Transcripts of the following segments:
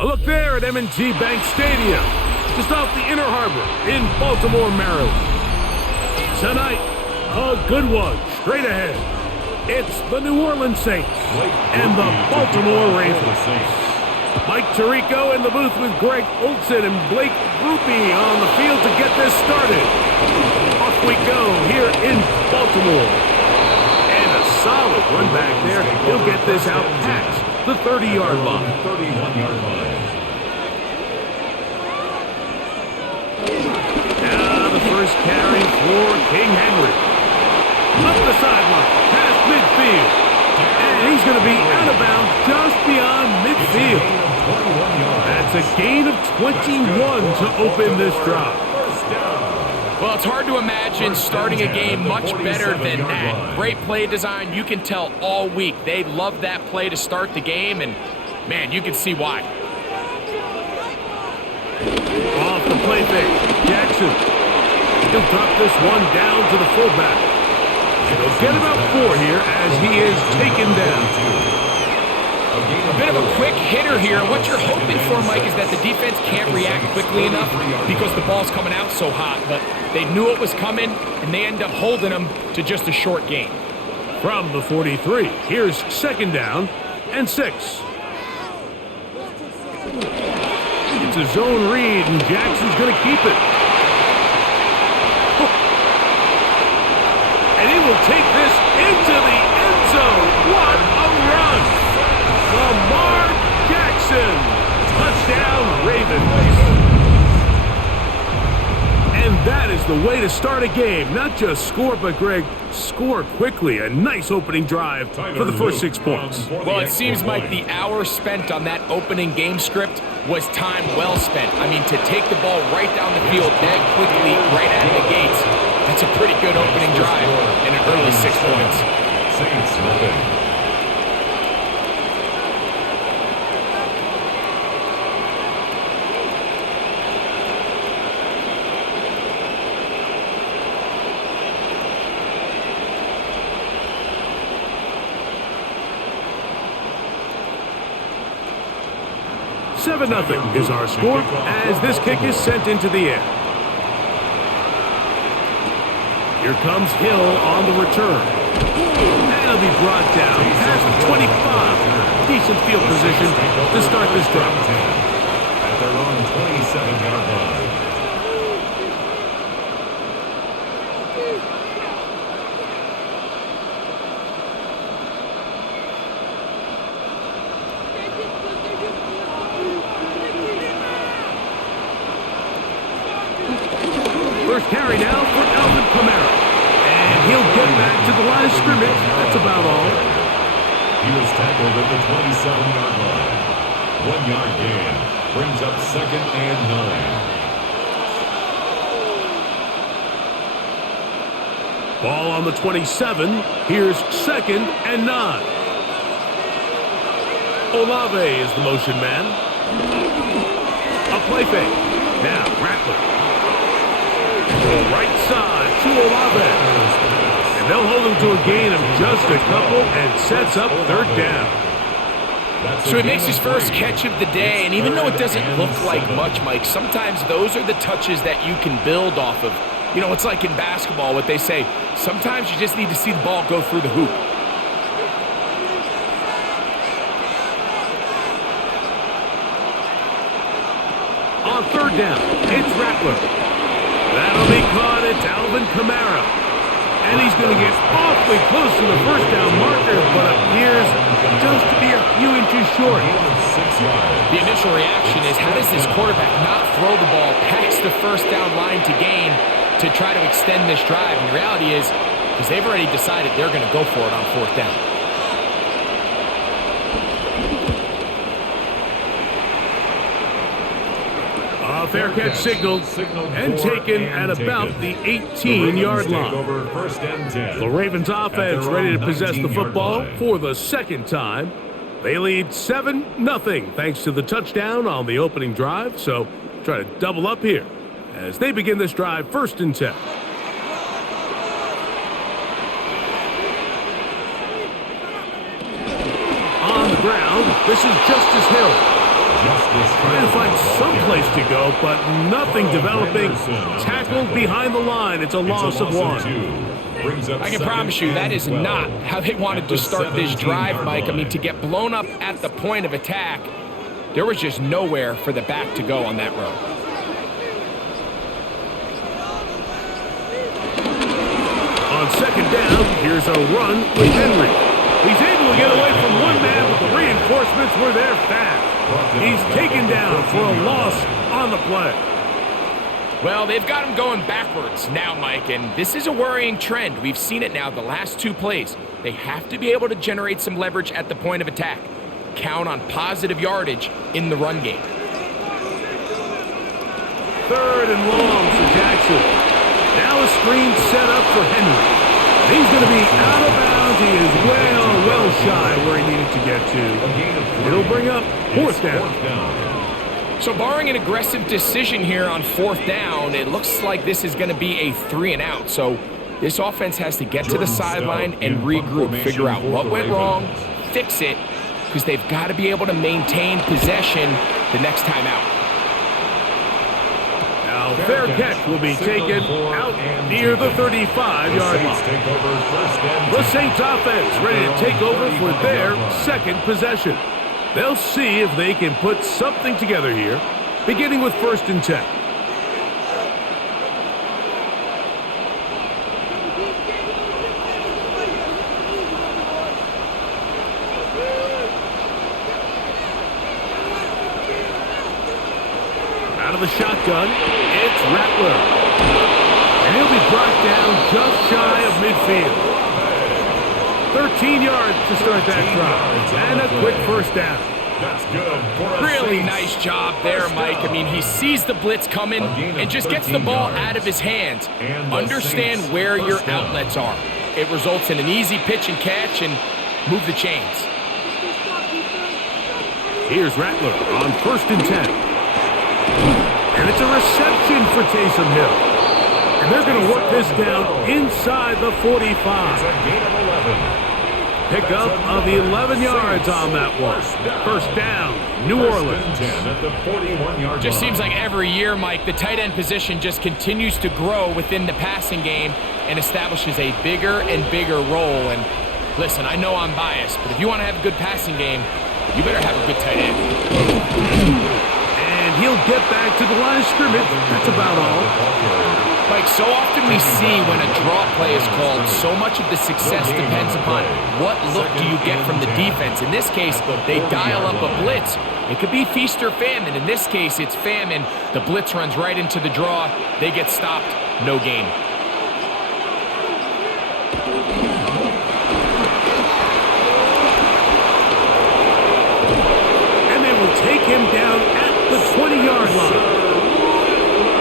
A look there at M&T Bank Stadium, just off the Inner Harbor in Baltimore, Maryland. Tonight, a good one straight ahead. It's the New Orleans Saints and the Baltimore Ravens. Mike Tirico in the booth with Greg Olson and Blake Grupe on the field to get this started. Off we go here in Baltimore. And a solid run back there. He'll get this out past the 30-yard line. 31-yard line. Now the first carry for King Henry. Up the sideline, past midfield. And he's going to be out of bounds just beyond midfield. That's a gain of 21 to open this drive. Well, it's hard to imagine starting a game much better than that. Great play design. You can tell all week they love that play to start the game, and, man, you can see why. Off the play fake, Jackson. He'll drop this one down to the fullback. He'll get about 4 here as he is taken down. A bit of a quick hitter here. What you're hoping for, Mike, is that the defense can't react quickly enough because the ball's coming out so hot. But they knew it was coming, and they end up holding them to just a short gain. From the 43, here's second down and 6. It's a zone read, and Jackson's going to keep it. And he will take this into the end zone. What a run! Lamar Jackson, touchdown Ravens. And that is the way to start a game. Not just score, but Greg, score quickly. A nice opening drive for the first 6 points. Well, it seems like the hour spent on that opening game script was time well spent. I mean, to take the ball right down the field that quickly, right out of the gates, that's a pretty good opening drive and an early 6 points. Saints nothing. Nothing is our score as this kick is sent into the air. Here comes Hill on the return. That'll be brought down past the 25. Decent field position to start this drive. At their own 27-yard line. Carry now for Alvin Kamara. And he'll get back to the line of scrimmage. That's about all. He was tackled at the 27-yard line. 1-yard gain. Brings up 2nd and 9. Ball on the 27. Here's 2nd and 9. Olave is the motion man. A play fake. Now Rattler. Right side to Olave. And they'll hold him to a gain of just a couple and sets up 3rd down. So he makes his first catch of the day, and even though it doesn't look like much, Mike, sometimes those are the touches that you can build off of. You know, it's like in basketball, what they say, sometimes you just need to see the ball go through the hoop. On 3rd down, it's Rattler. That'll be caught. It's Alvin Kamara. And he's going to get awfully close to the first down marker, but appears just to be a few inches short. The initial reaction is, how does this quarterback not throw the ball past the first down line to gain to try to extend this drive? And the reality is, because they've already decided they're going to go for it on 4th down. A fair catch signaled and taken at about the 18-yard line. The Ravens offense ready to possess the football for the 2nd time. They lead 7-0 thanks to the touchdown on the opening drive. So try to double up here as they begin this drive 1st and 10. On the ground, this is Justice Hill. Trying to find some place to go, but nothing developing. Tackled behind the line. It's a loss of 1. I can promise you that is not how they wanted to start this drive, Mike. I mean, to get blown up at the point of attack, there was just nowhere for the back to go on that road. On second down, here's a run with Henry. He's able to get away from one man, but the reinforcements were there fast. He's taken down for a loss on the play. Well, they've got him going backwards now, Mike, and this is a worrying trend. We've seen it now the last 2 plays. They have to be able to generate some leverage at the point of attack. Count on positive yardage in the run game. 3rd and long for Jackson. Now a screen set up for Henry. He's going to be out of bounds. He is well shy where he needed to get to. It'll bring up 4th down. So barring an aggressive decision here on 4th down, it looks like this is going to be a 3 and out. So this offense has to get to the sideline and regroup, figure out what went wrong, fix it, because they've got to be able to maintain possession the next time out. Now fair catch will be taken out near the 35-yard line. The Saints offense ready to take over for their 2nd possession. They'll see if they can put something together here, beginning with 1st and 10. Out of the shotgun, it's Rattler. And he'll be brought down just shy of midfield. 13 yards to start that drive. And a quick 1st down. That's good. Really nice job there, Mike. I mean, he sees the blitz coming and just gets the ball out of his hands. Understand where your outlets are. It results in an easy pitch and catch and move the chains. Here's Rattler on 1st and 10. And it's a reception for Taysom Hill. And they're going to work this down inside the 45. It's a gain of 11. Pickup of 11 yards on that one. 1st down, New Orleans. 10 at the 41-yard Just line. seems like every year, Mike, the tight end position just continues to grow within the passing game and establishes a bigger and bigger role. And listen, I know I'm biased, but if you want to have a good passing game, you better have a good tight end. And he'll get back to the line of scrimmage. That's about all. Mike, so often we see when a draw play is called, so much of the success depends upon what look do you get from the defense. In this case, they dial up a blitz. It could be feast or famine. In this case, it's famine. The blitz runs right into the draw. They get stopped. No gain. And they will take him down at the 20-yard line.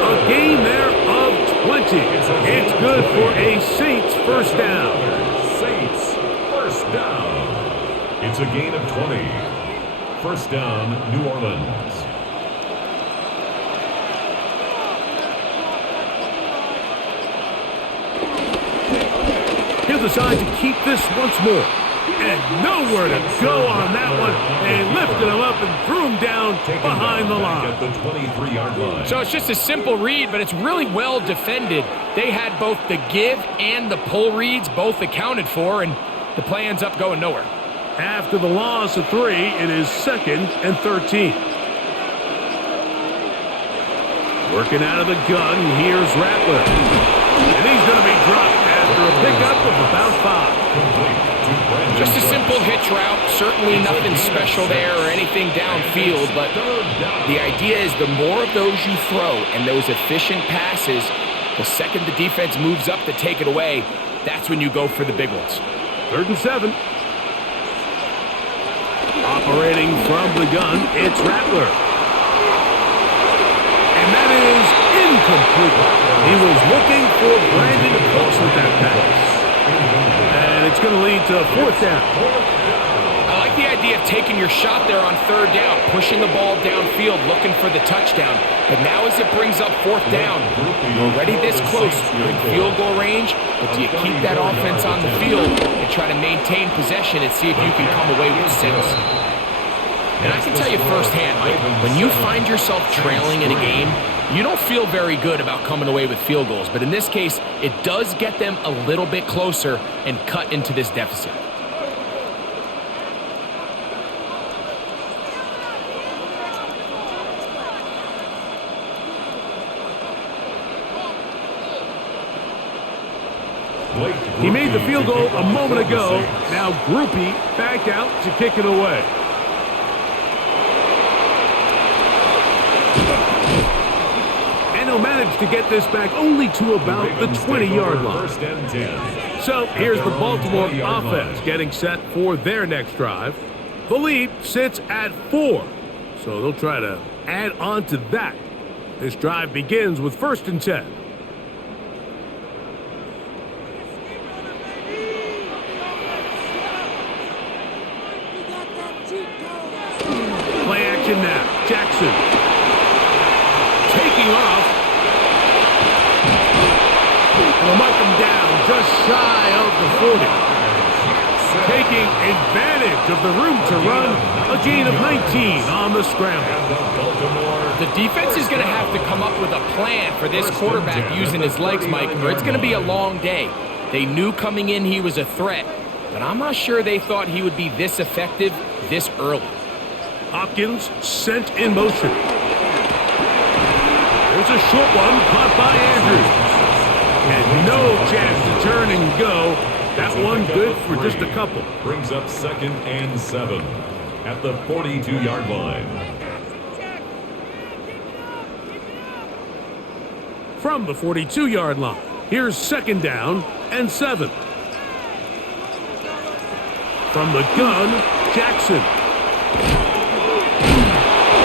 A gain there of 20. It's good for a Saints 1st down. Saints 1st down. It's a gain of 20. 1st down, New Orleans. He'll decide to keep this once more. And nowhere to go on that one. They lifted him up and threw him down behind the line. At the 23-yard line. So it's just a simple read, but it's really well defended. They had both the give and the pull reads both accounted for, and the play ends up going nowhere. After the loss of 3, it is 2nd and 13. Working out of the gun, here's Rattler. And he's going to be dropped after a pickup of about 5. Just a simple hitch route, certainly nothing special there or anything downfield, but the idea is the more of those you throw and those efficient passes, the second the defense moves up to take it away, that's when you go for the big ones. 3rd and 7. Operating from the gun, it's Rattler. And that is incomplete. He was looking for Brandon Cooks with that pass. And it's going to lead to 4th down. I like the idea of taking your shot there on 3rd down, pushing the ball downfield, looking for the touchdown. But now as it brings up 4th down, you're already this close. You're in field goal range, but do you keep that offense on the field and try to maintain possession and see if you can come away with 6? And I can tell you firsthand, Mike, when you find yourself trailing in a game, you don't feel very good about coming away with field goals. But in this case, it does get them a little bit closer and cut into this deficit. He made the field goal a moment ago. Now Groupie back out to kick it away. And he'll manage to get this back only to about the 20-yard line. So here's the Baltimore offense getting set for their next drive. The lead sits at 4, so they'll try to add on to that. This drive begins with 1st and 10. Play action now. Jackson taking off. Will mark him down just shy of the 40. Taking advantage of the room to run. A gain of 19 on the scramble. The defense is going to have to come up with a plan for this quarterback using his legs, Mike, or it's going to be a long day. They knew coming in he was a threat, but I'm not sure they thought he would be this effective this early. Hopkins sent in motion. There's a short one caught by Andrews. And no chance to turn and go. That one good for just a couple. Brings up 2nd and 7 at the 42-yard line. From the 42-yard line, here's 2nd down and 7. From the gun, Jackson.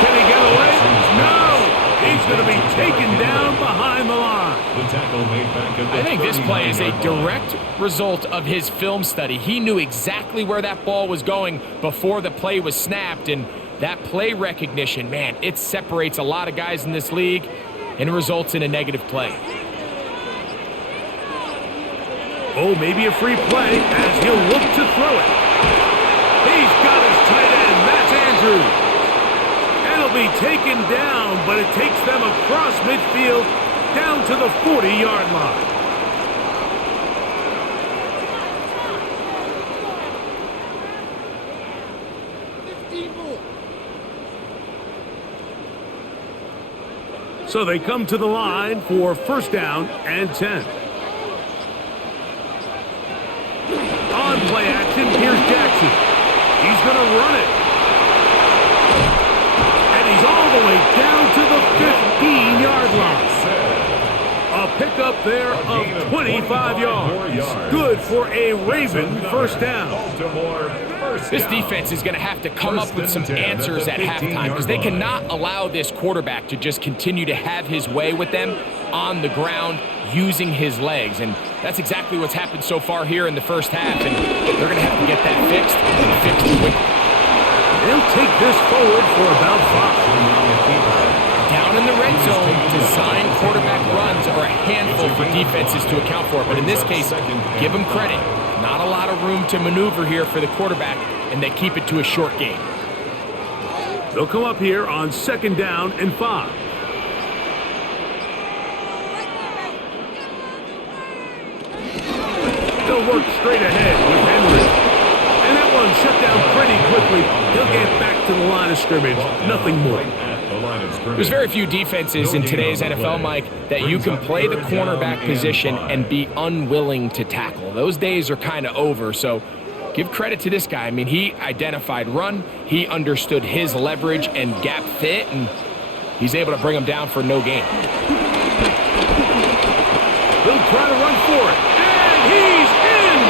Can he get away? No! He's going to be taken down behind the line. The tackle made back at the I think this play is a direct result of his film study. He knew exactly where that ball was going before the play was snapped, and that play recognition, man, it separates a lot of guys in this league and results in a negative play. Oh, maybe a free play as he'll look to throw it. He's got his tight end, Matt Andrews. And he'll be taken down, but it takes them across midfield down to the 40-yard line. So they come to the line for 1st down and 10. On play action, here's Jackson. He's going to run it. And he's all the way down to the 15-yard line. A pickup there of 25 yards. Good for a Raven 1st down. This defense is going to have to come up with some answers at halftime because they cannot allow this quarterback to just continue to have his way with them on the ground using his legs. And that's exactly what's happened so far here in the first half, and they're going to have to get that fixed and fixed quickly. They'll take this forward for about 5. Down in the red zone, design quarterback runs are a handful for defenses to account for. But in this case, give them credit. Not a lot of room to maneuver here for the quarterback, and they keep it to a short game. They'll come up here on 2nd down and 5. They'll work straight ahead with Henry. And that one shut down pretty quickly. He'll get back to the line of scrimmage. Nothing more. There's very few defenses in today's NFL, Mike, that you can play the cornerback position and be unwilling to tackle. Those days are kind of over, so give credit to this guy. I mean, he identified run, he understood his leverage and gap fit, and he's able to bring him down for no gain. He'll try to run for it, and he's in!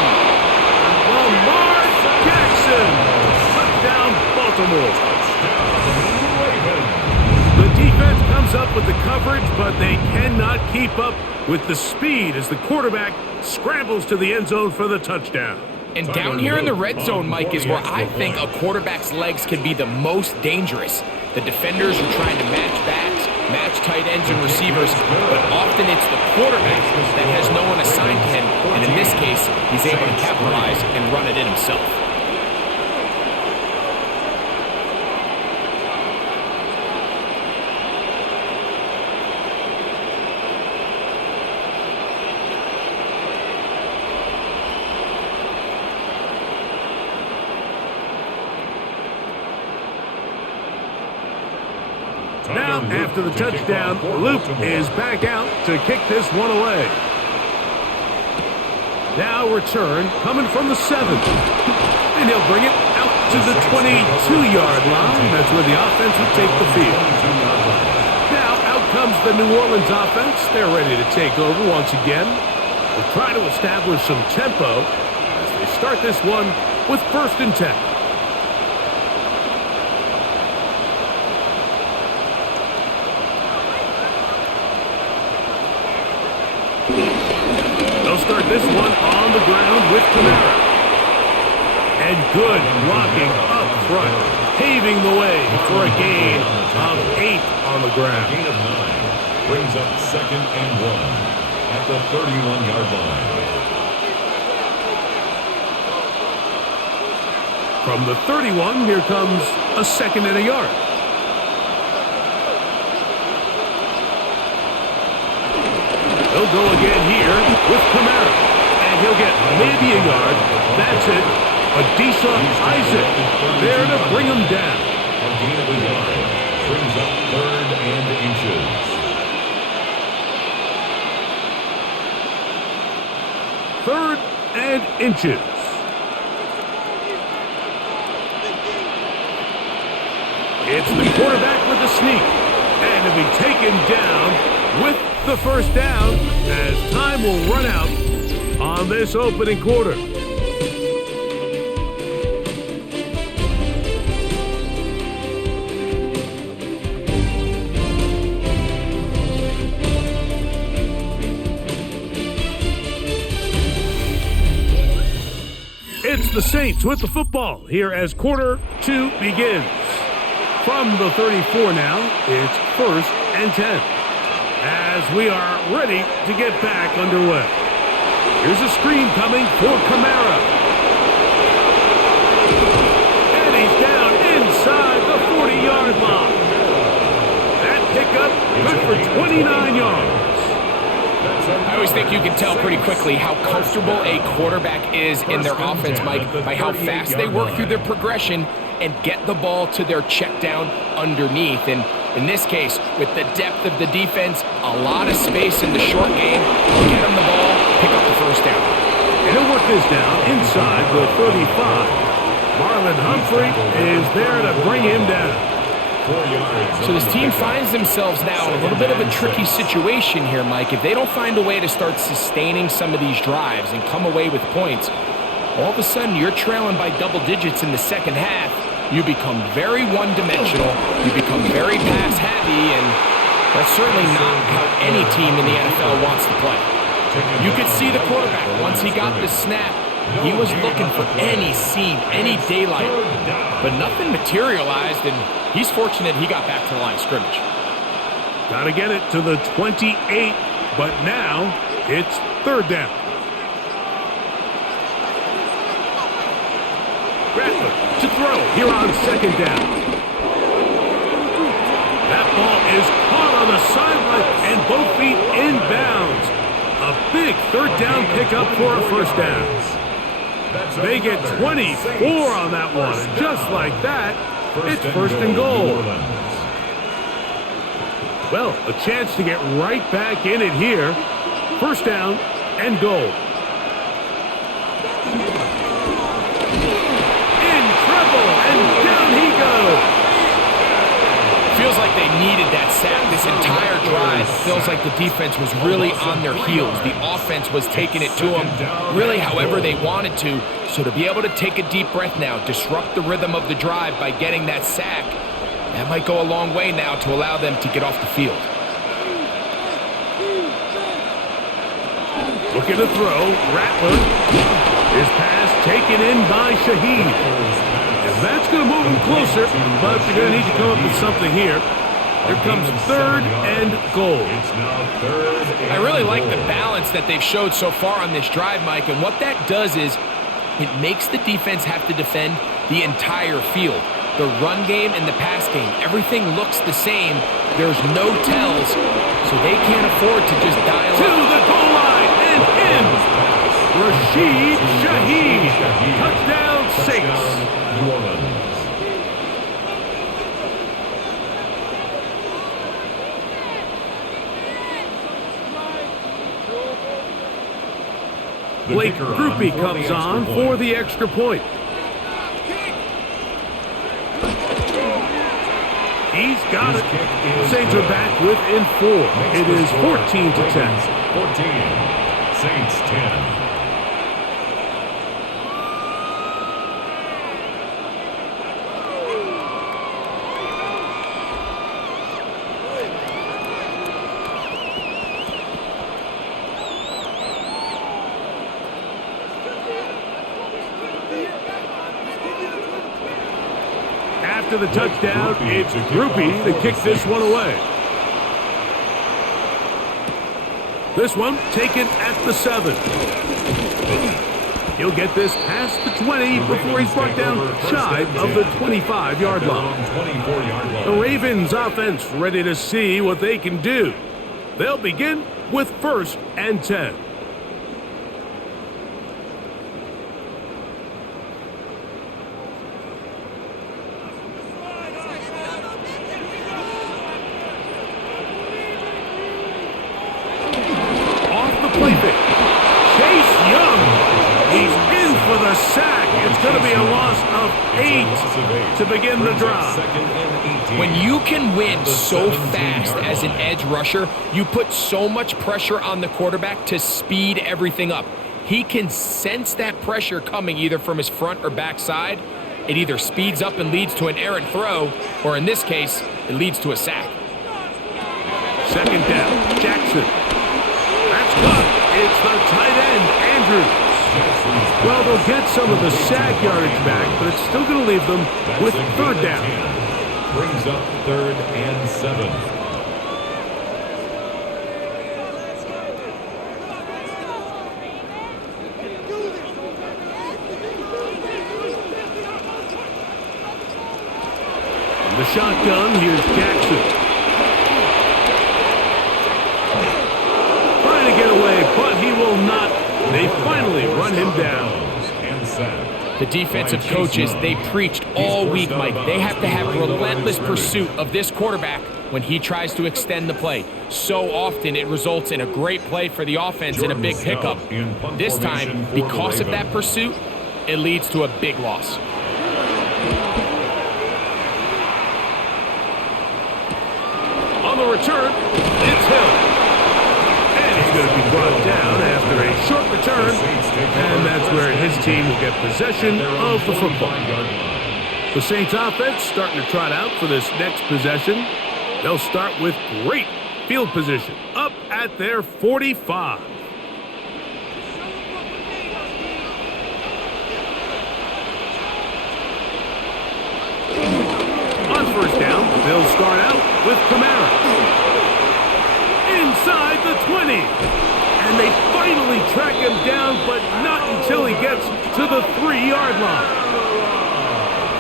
Lamar Jackson! Touchdown, Baltimore! The defense comes up with the coverage, but they cannot keep up with the speed as the quarterback scrambles to the end zone for the touchdown. And down here in the red zone, Mike, is where I think a quarterback's legs can be the most dangerous. The defenders are trying to match backs, match tight ends and receivers, but often it's the quarterback that has no one assigned to him, and in this case, he's able to capitalize and run it in himself. Now, after the touchdown, Luke is back out to kick this one away. Now return coming from the 7. And he'll bring it out to the 22-yard line. That's where the offense will take the field. Now out comes the New Orleans offense. They're ready to take over once again. They'll try to establish some tempo as they start this one with 1st and 10. They'll start this one on the ground with Kamara. And good blocking up front, paving the way for a gain of 8 on the ground. Gain of 9 brings up 2nd and 1 at the 31-yard line. From the 31, here comes a 2nd and a yard. He'll go again here with Kamara. And he'll get maybe a yard. That's it. Adisa Isaac there to bring him down. A gain of a yard brings up 3rd and inches. 3rd and inches. It's the quarterback with the sneak. And to be taken down with the 1st down as time will run out on this opening quarter. It's the Saints with the football here as quarter 2 begins. From the 34 now, it's 1st and 10. As we are ready to get back underway. Here's a screen coming for Kamara. And he's down inside the 40-yard line. That pickup good for 29 yards. I always think you can tell pretty quickly how comfortable a quarterback is in their offense, Mike, by how fast they work through their progression and get the ball to their check down underneath. And in this case, with the depth of the defense, a lot of space in the short game, get him the ball, pick up the 1st down. And he'll work this down inside the 35. Marlon Humphrey is there to bring him down. So this team finds themselves now in a little bit of a tricky situation here, Mike. If they don't find a way to start sustaining some of these drives and come away with points, all of a sudden you're trailing by double digits in the 2nd half. You become very one-dimensional, you become very pass-heavy, and that's certainly not how any team in the NFL wants to play. You could see the quarterback, once he got the snap, he was looking for any seam, any daylight, but nothing materialized, and he's fortunate he got back to the line of scrimmage. Got to get it to the 28, but now it's 3rd down. Rattler to throw here on 2nd down. That ball is caught on the sideline and both feet inbounds. A big 3rd down pickup for a 1st down. They get 24 on that one. And just like that, it's 1st and goal. Well, a chance to get right back in it here. 1st down and goal. And down he goes. Feels like they needed that sack this entire drive. Feels like the defense was really on their heels. The offense was taking it to them really however they wanted to. So to be able to take a deep breath now, disrupt the rhythm of the drive by getting that sack, that might go a long way now to allow them to get off the field. Looking to throw, Rattler. His pass taken in by Shaheed. And that's going to move him closer, but they're going to need to come up with something here. Here comes 3rd and goal. I really like the balance that they've showed so far on this drive, Mike, and what that does is it makes the defense have to defend the entire field. The run game and the pass game, everything looks the same. There's no tells, so they can't afford to just dial to up. The goal line and in. Rashid Shaheed. Touchdown, Saints. New Orleans. Blake kicker Groupie for the comes extra on point. for the extra point. He's got His it. kick The is Saints good. are back within 4. Makes It the is score 14 to 10. Ravens 14. Saints 10. After the touchdown, it's Groupie to kick this one away. This one taken at the 7. He'll get this past the 20 before he's brought down shy of the 25-yard line. 24-yard line. The Ravens offense ready to see what they can do. They'll begin with 1st and 10. Play fake. Chase Young. He's in for the sack. It's going to be a loss of 8 to begin the drive. When you can win so fast as an edge rusher, you put so much pressure on the quarterback to speed everything up. He can sense that pressure coming either from his front or back side. It either speeds up and leads to an errant throw, or in this case, it leads to a sack. 2nd down. Jackson. That's caught. It's the tight end, Andrews. Well, they'll get some of the sack yardage back, but it's still going to leave them with 3rd down. Brings up 3rd and 7. From the shotgun, here's Jackson. Get away, but he will not. They finally run him down. The defensive coaches, they preached all week, Mike. They have to have relentless pursuit of this quarterback when he tries to extend the play. So often it results in a great play for the offense and a big pickup. This time, because of that pursuit, it leads to a big loss. On the return, it's Hill. He's going to be brought down after a short return, and that's where his team will get possession of the football. The Saints offense starting to trot out for this next possession. They'll start with great field position up at their 45. On 1st down, they'll start out with Kamara. Inside the 20. And they finally track him down, but not until he gets to the 3-yard line.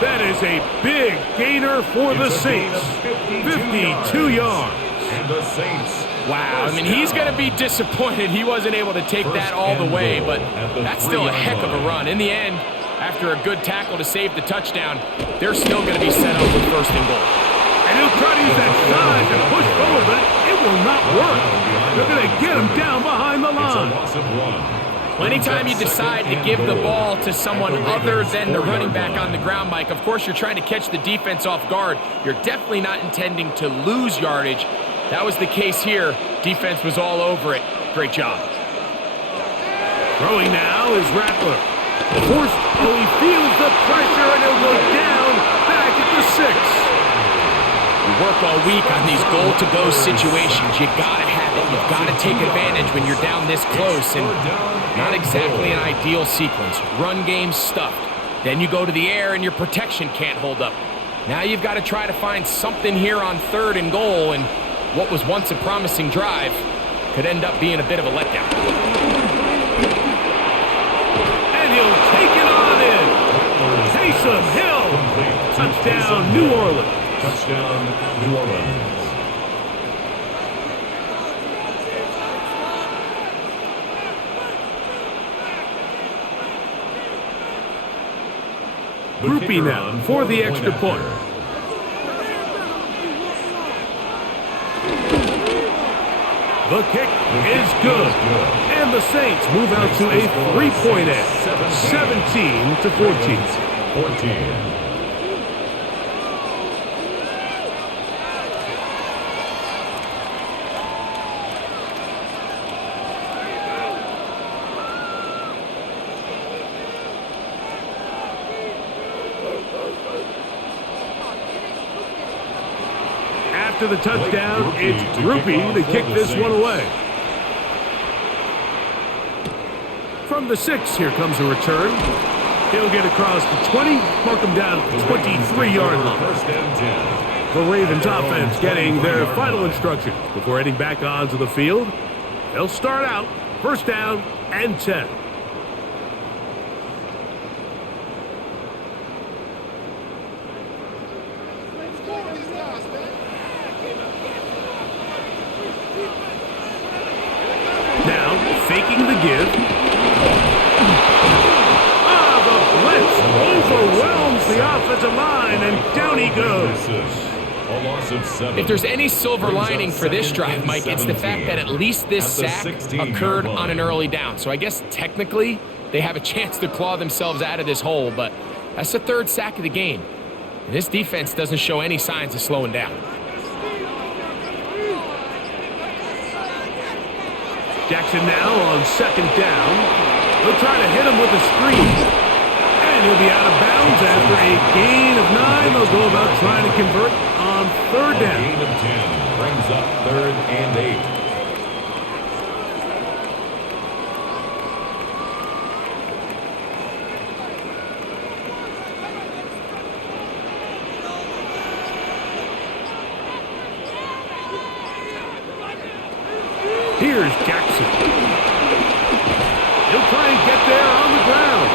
That is a big gainer for the Saints. 52 yards. And the Saints. Wow, I mean, he's going to be disappointed he wasn't able to take that all the way, but that's still a heck of a run. In the end, after a good tackle to save the touchdown, they're still going to be set up with 1st and goal. And he'll try to use that size and push forward, but it will not work. They're going to get him down behind the line. Well, anytime you decide to give the ball to someone other than the running back on the ground, Mike, of course you're trying to catch the defense off guard. You're definitely not intending to lose yardage. That was the case here. Defense was all over it. Great job. Throwing now is Rattler. Forced. Oh, he feels the pressure, and he'll go down back at the 6. You work all week on these goal-to-go situations. You gotta have it. You've got to take advantage when you're down this close, and not exactly an ideal sequence. Run game stuffed. Then you go to the air, and your protection can't hold up. Now you've got to try to find something here on 3rd and goal, and what was once a promising drive could end up being a bit of a letdown. And he'll take it on in. Taysom Hill. Touchdown, New Orleans. Touchdown, New Orleans. Groupie now for the extra point. The kick is good. And the Saints move out to a 3-point edge, 17-14. 14. After the touchdown, it's Groupie to kick this one away. From the 6, here comes a return. He'll get across the 20, mark him down at the 23-yard line. First and 10. The Ravens offense getting their final instructions before heading back onto the field. They'll start out first down and 10. Now, faking the give. The blitz overwhelms the offensive line, and down he goes. A loss of 7. If there's any silver lining for this drive, Mike, it's the fact that at least this sack occurred on an early down. So I guess technically they have a chance to claw themselves out of this hole, but that's the 3rd sack of the game. And this defense doesn't show any signs of slowing down. Jackson now on 2nd down. They'll try to hit him with a screen. And he'll be out of bounds after a gain of 9. They'll go about trying to convert on 3rd down. A gain of 10 brings up 3rd and 8. Here's Jackson. He'll try and get there on the ground.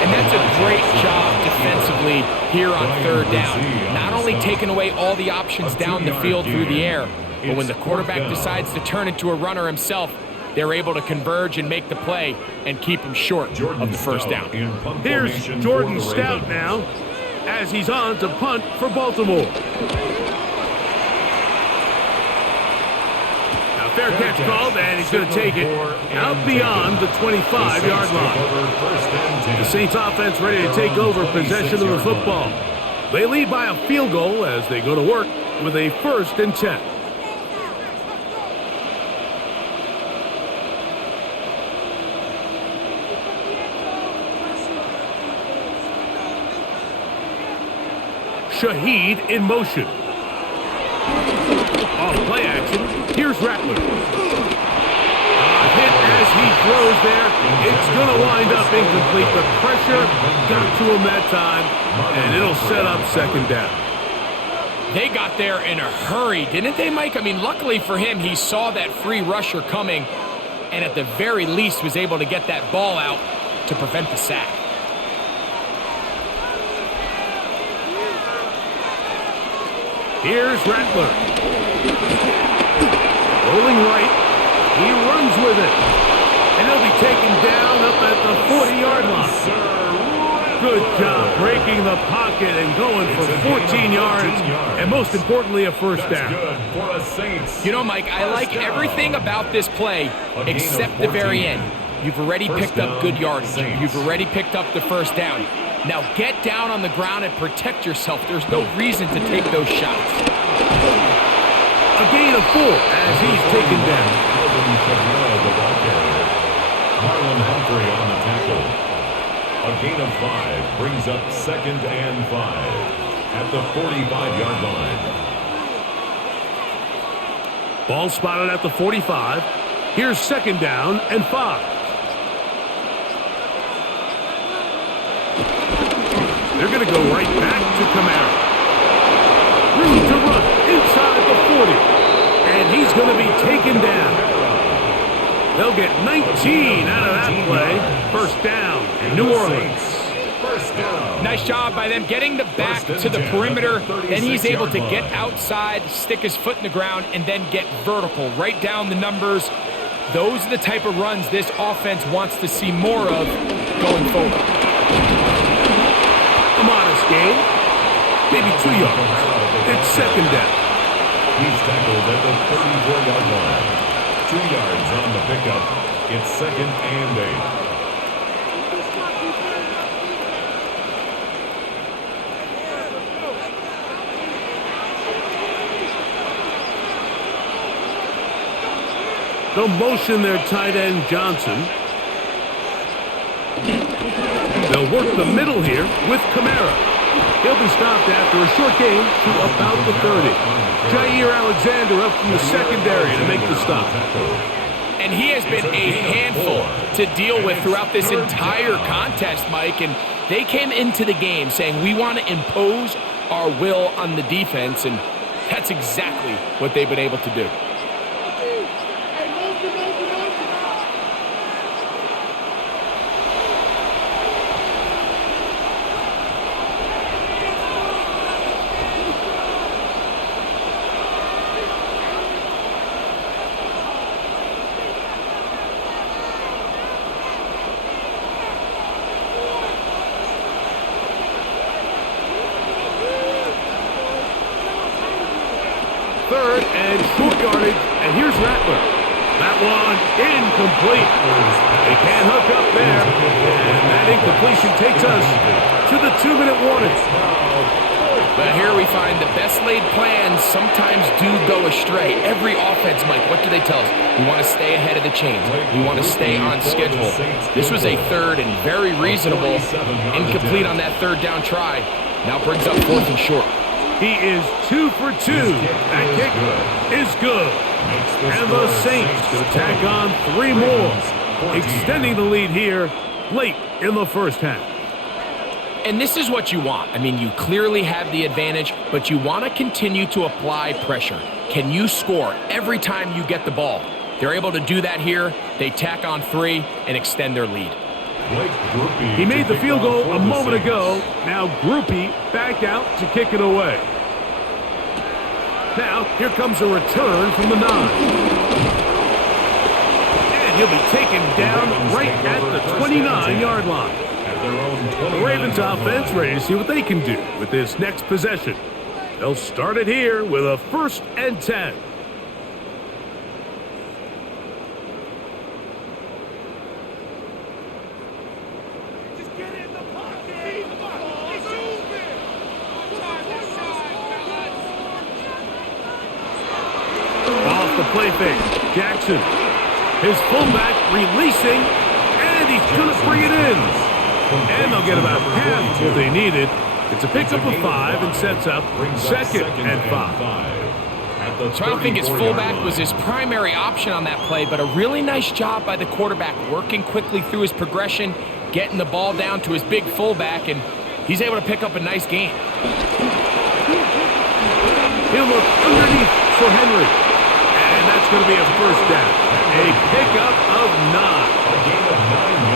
And that's a great job defensively here on 3rd down. Not only taking away all the options down the field through the air, but when the quarterback decides to turn into a runner himself, they're able to converge and make the play and keep him short of the first down. Here's Jordan Stout now as he's on to punt for Baltimore. Fair catch called, and he's going to take it out beyond the 25-yard line. The Saints offense ready to take over possession of the football. They lead by a field goal as they go to work with a 1st and 10. Shaheed in motion. Off play action. Here's Rattler. Hit as he throws there. It's going to wind up incomplete. The pressure got to him that time, and it'll set up 2nd down. They got there in a hurry, didn't they, Mike? I mean, luckily for him, he saw that free rusher coming, and at the very least was able to get that ball out to prevent the sack. Here's Rattler. Rolling right. He runs with it. And he'll be taken down up at the 40-yard line. Good job breaking the pocket and going for 14 yards. And most importantly, a 1st down. You know, Mike, I like everything about this play except the very end. You've already picked up good yardage. You've already picked up the 1st down. Now get down on the ground and protect yourself. There's no reason to take those shots. A gain of 4 as he's taken down. Marlon Humphrey on the tackle. A gain of 5 brings up 2nd and 5 at the 45-yard line. Ball spotted at the 45. Here's 2nd down and 5. They're going to go right back to Kamara. Room to run inside the 40. And he's going to be taken down. They'll get 19 out of that play. 1st down, New Orleans. Nice job by them getting the back to the perimeter. Then he's able to get outside, stick his foot in the ground, and then get vertical. Right down the numbers. Those are the type of runs this offense wants to see more of going forward. A modest gain, maybe 2 yards. It's 2nd down. He's tackled at the 34-yard line. 2 yards on the pickup. It's 2nd and 8. They'll motion their tight end, Johnson. They'll work the middle here with Kamara. He'll be stopped after a short gain to about the 30. Jair Alexander up from the secondary to make the stop. And he has been a handful to deal with throughout this entire contest, Mike. And they came into the game saying, we want to impose our will on the defense. And that's exactly what they've been able to do. Third and short yardage, and here's Rattler. That one incomplete. They can't hook up there, and that incompletion takes us to the 2-minute warning. But here we find the best laid plans sometimes do go astray. Every offense, Mike, what do they tell us? We want to stay ahead of the chains. We want to stay on schedule. This was a third and very reasonable. Incomplete on that third down try. Now brings up 4th and short. He is 2 for 2. That kick is good. And the Saints going to tack on 3 more, extending the lead here late in the first half. And this is what you want. I mean, you clearly have the advantage, but you want to continue to apply pressure. Can you score every time you get the ball? They're able to do that here. They tack on 3 and extend their lead. He made the field goal a moment ago. Now Groupie back out to kick it away. Now, here comes a return from the 9. And he'll be taken down right at the 29-yard line. The Ravens offense ready to see what they can do with this next possession. They'll start it here with a 1st and 10. The play fake. Jackson. His fullback releasing, and he's going to bring it in. And they'll get about half what they needed. It's a pickup of 5 and sets up 2nd and 5. So I don't think his fullback was his primary option on that play, but a really nice job by the quarterback working quickly through his progression, getting the ball down to his big fullback, and he's able to pick up a nice gain. He'll look underneath for Henry. And that's going to be a 1st down. A pickup of 9.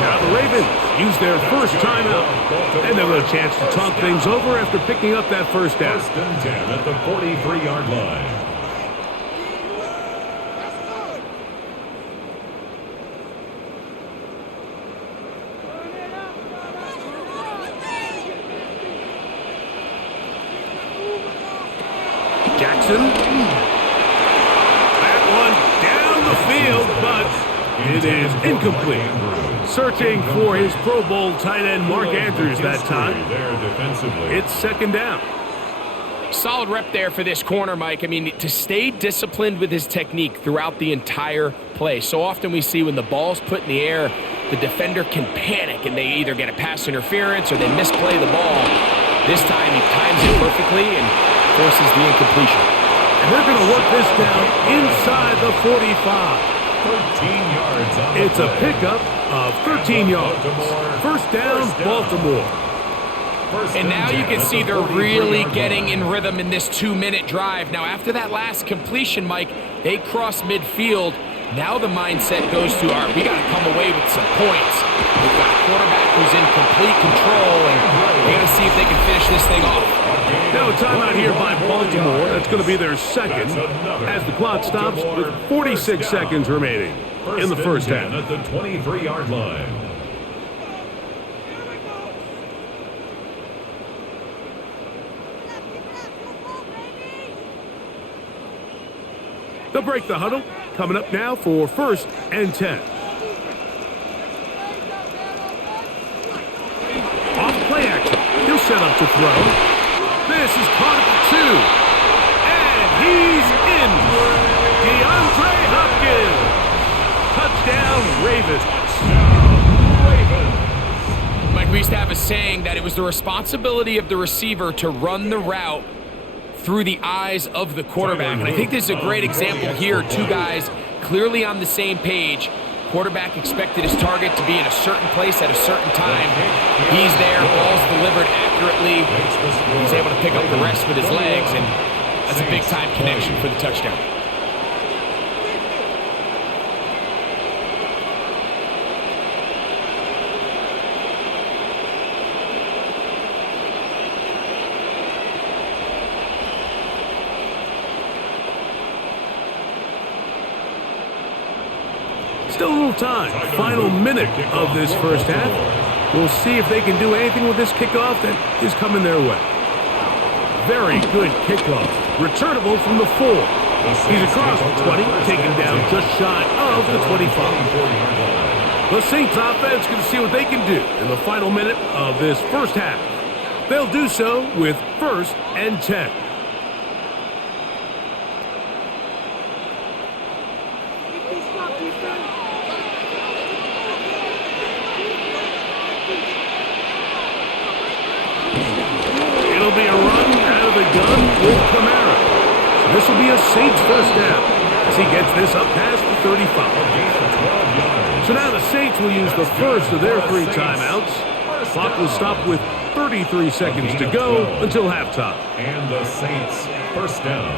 Now the Ravens use their first timeout. And they'll have a chance to talk things over after picking up that 1st down. 1st and 10 at the 43-yard line. Jackson. But it is incomplete. Searching for his Pro Bowl tight end Mark Andrews that time. It's 2nd down. Solid rep there for this corner, Mike. I mean, to stay disciplined with his technique throughout the entire play. So often we see when the ball's put in the air, the defender can panic and they either get a pass interference or they misplay the ball. This time he times it perfectly and forces the incompletion. And they're going to work this down inside the 45. 13 yards on It's a pickup of 13 yards. 1st down, Baltimore. And now you can see they're really getting in rhythm in this 2-minute drive. Now, after that last completion, Mike, they cross midfield. Now the mindset goes to, all right, we got to come away with some points. We've got a quarterback who's in complete control, and they got to see if they can finish this thing off. Now a timeout here by Baltimore. That's going to be their 2nd as the clock stops with 46 seconds remaining in the 1st half. At the 23-yard line. They'll break the huddle. Coming up now for 1st and 10. to throw. This is caught at the 2. And he's in. DeAndre Hopkins. Touchdown, Ravens. Mike, we used to have a saying that it was the responsibility of the receiver to run the route through the eyes of the quarterback. And I think this is a great example here. Two guys clearly on the same page. Quarterback expected his target to be in a certain place at a certain time. He's there, ball's delivered accurately. He's able to pick up the rest with his legs, and that's a big-time connection for the touchdown. Still a little time. Final minute of this first half. We'll see if they can do anything with this kickoff that is coming their way. Very good kickoff. Returnable from the 4. He's across the 20, taken down just shy of the 25. The Saints offense can see what they can do in the final minute of this first half. They'll do so with 1st and 10. It'll be a run out of the gun with Kamara. So this will be a Saints first down as he gets this up past the 35. So now the Saints will use the first of their 3 timeouts. Clock will stop with 33 seconds to go until halftime. And the Saints first down.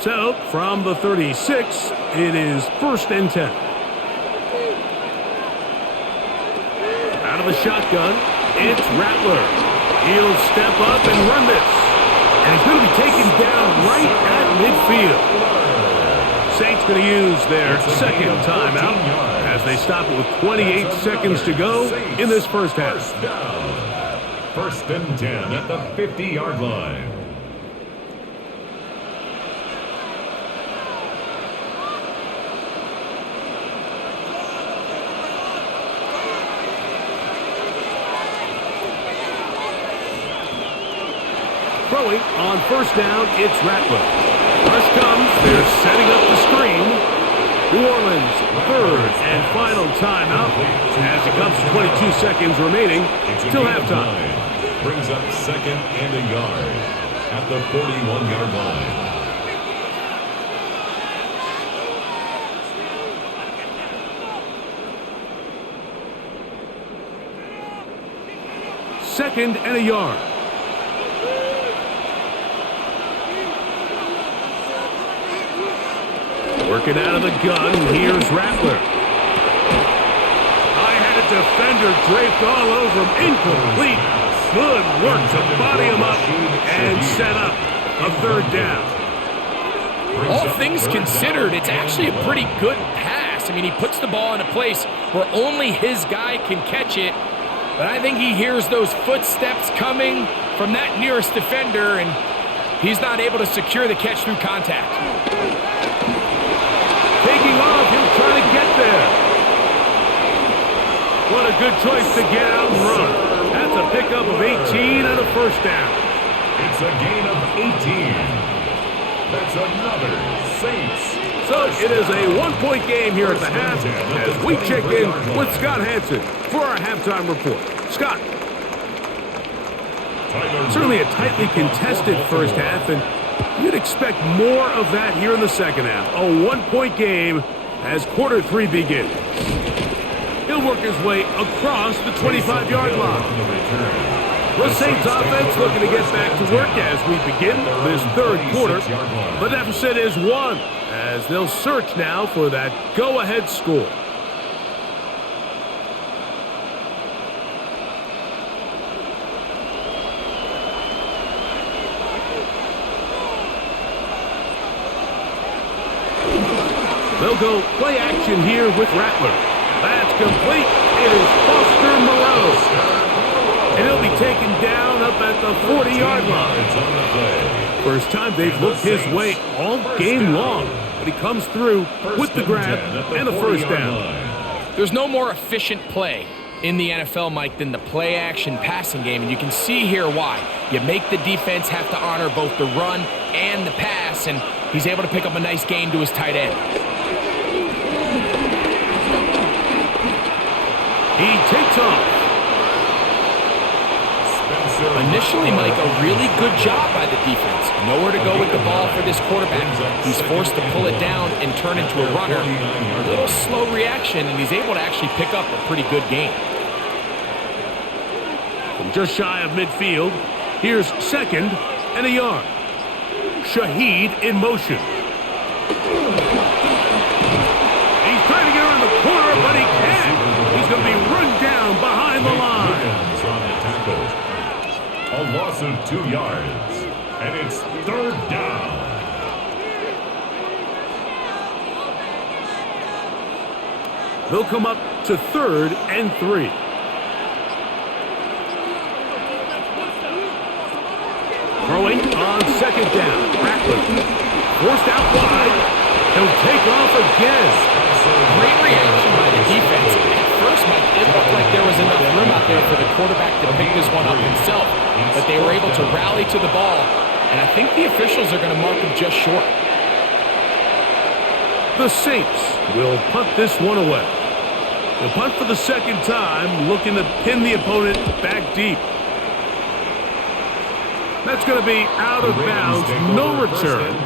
So from the 36, it is 1st and 10. Out of the shotgun, it's Rattler. He'll step up and run this. And he's going to be taken down right at midfield. Saints going to use their second timeout as they stop it with 28 seconds to go in this first half. 1st and 10 at the 50-yard line. Throwing on 1st down, it's Rattler. Rush comes, they're setting up the screen. New Orleans, 3rd and final timeout as it comes to 22 seconds remaining till halftime. Brings up 2nd and a yard at the 41-yard line. Second and a yard. Working out of the gun, here's Rattler. I had a defender draped all over him, incomplete. Good work to body him up and set up a 3rd down. All things considered, it's actually a pretty good pass. I mean, he puts the ball in a place where only his guy can catch it. But I think he hears those footsteps coming from that nearest defender, and he's not able to secure the catch through contact. Taking off, he'll try to get there. What a good choice to get out and run. That's a pickup of 18 and a 1st down. It's a gain of 18. That's another Saints. So it is a 1-point game here at the half as we check in with Scott Hansen for our halftime report. Scott. Certainly a tightly contested first half, and you'd expect more of that here in the second half. A 1-point game as quarter 3 begins. He'll work his way across the 25-yard line. The Saints offense looking to get back to work as we begin this 3rd quarter. The deficit is 1 as they'll search now for that go-ahead score. They'll go play action here with Rattler. That's complete. It is Foster Moreau. And he'll be taken down up at the 40-yard line. First time they've looked his way all game long, but he comes through with the grab and a first down. There's no more efficient play in the NFL, Mike, than the play-action passing game, and you can see here why. You make the defense have to honor both the run and the pass, and he's able to pick up a nice gain to his tight end. He takes off. Initially, Mike, a really good job by the defense. Nowhere to go with the ball for this quarterback. He's forced to pull it down and turn into a runner. A little slow reaction, and he's able to actually pick up a pretty good gain. From just shy of midfield, here's second and a yard. Shaheed in motion. He's trying to get around the corner, but he can't. He's going to be run down behind the line. A loss of 2 yards, and it's third down. They'll come up to 3rd and 3. Throwing on second down. Rattler forced out wide. He'll take off again. Great reaction by the defense. At first, Mike, it looked like there was enough room out there for the quarterback to pick this one up himself, but they were able to rally to the ball, and I think the officials are going to mark him just short. The Saints will punt this one away. They'll punt for the second time, looking to pin the opponent back deep. That's going to be out of bounds, no return,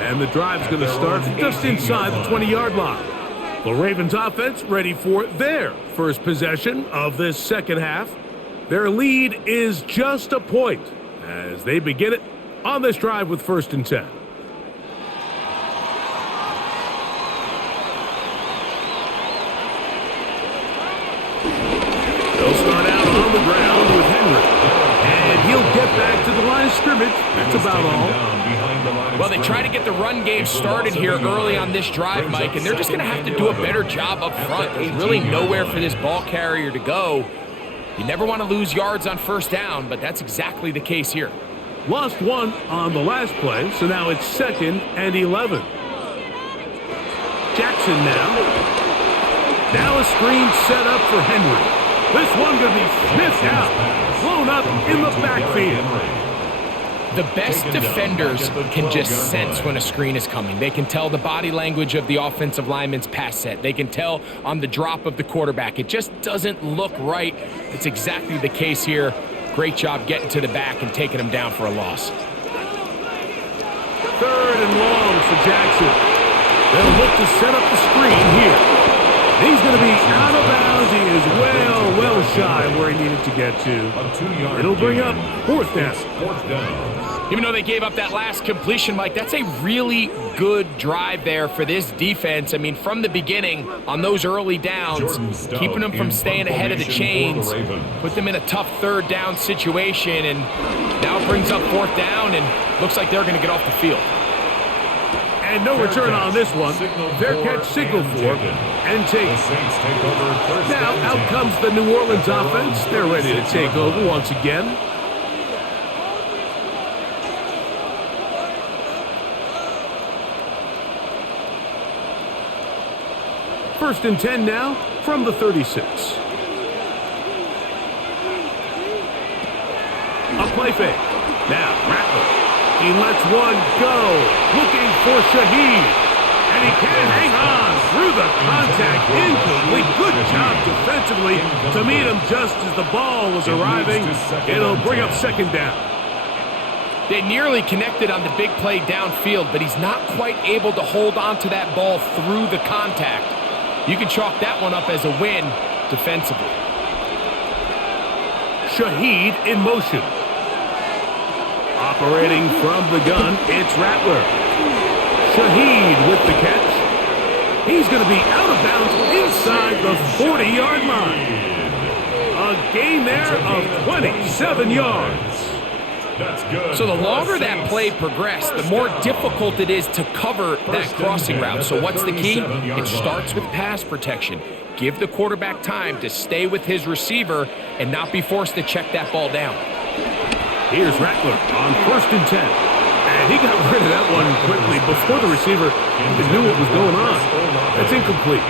and the drive's going to start just inside the 20-yard line. The Ravens offense ready for their first possession of this second half. Their lead is just a point as they begin it on this drive with 1st and 10. They'll start out on the ground with Henry. And he'll get back to the line of scrimmage. That's about all. Well, they try to get the run game started here early on this drive, Mike, and they're just going to have to do a better job up front. There's really nowhere for this ball carrier to go. You never want to lose yards on first down, but that's exactly the case here. Lost one on the last play, so now it's 2nd and 11. Jackson now. Now a screen set up for Henry. This one going to be sniffed out, blown up in the backfield. The best defenders can just sense when a screen is coming. They can tell the body language of the offensive lineman's pass set. They can tell on the drop of the quarterback. It just doesn't look right. It's exactly the case here. Great job getting to the back and taking him down for a loss. 3rd and long for Jackson. They'll look to set up the screen here. He's going to be out of bounds. He is well shy where he needed to get to. It'll bring up 4th down. Even though they gave up that last completion, Mike, that's a really good drive there for this defense. I mean, from the beginning, on those early downs, keeping them from staying ahead of the chains, put them in a tough 3rd down situation, and now it brings up 4th down, and looks like they're going to get off the field. And no return on this one. Fair catch signal for and take. Now out comes the New Orleans offense. They're ready to take over once again. First and 10 now from the 36. A play fake. Now Rattler. He lets one go, looking for Shaheed. And he can't hang on through the contact. Incomplete. Good job defensively to meet him just as the ball was arriving. It'll bring up 2nd down. They nearly connected on the big play downfield, but he's not quite able to hold on to that ball through the contact. You can chalk that one up as a win defensively. Shaheed in motion. Operating from the gun, it's Rattler. Shaheed with the catch. He's going to be out of bounds inside the 40-yard line. A gain there of 27 yards. So the longer that play progressed, the more difficult it is to cover that crossing route. So what's the key? It starts with pass protection. Give the quarterback time to stay with his receiver and not be forced to check that ball down. Here's Rattler on 1st and 10. And he got rid of that one quickly before the receiver even knew what was going on. That's incomplete.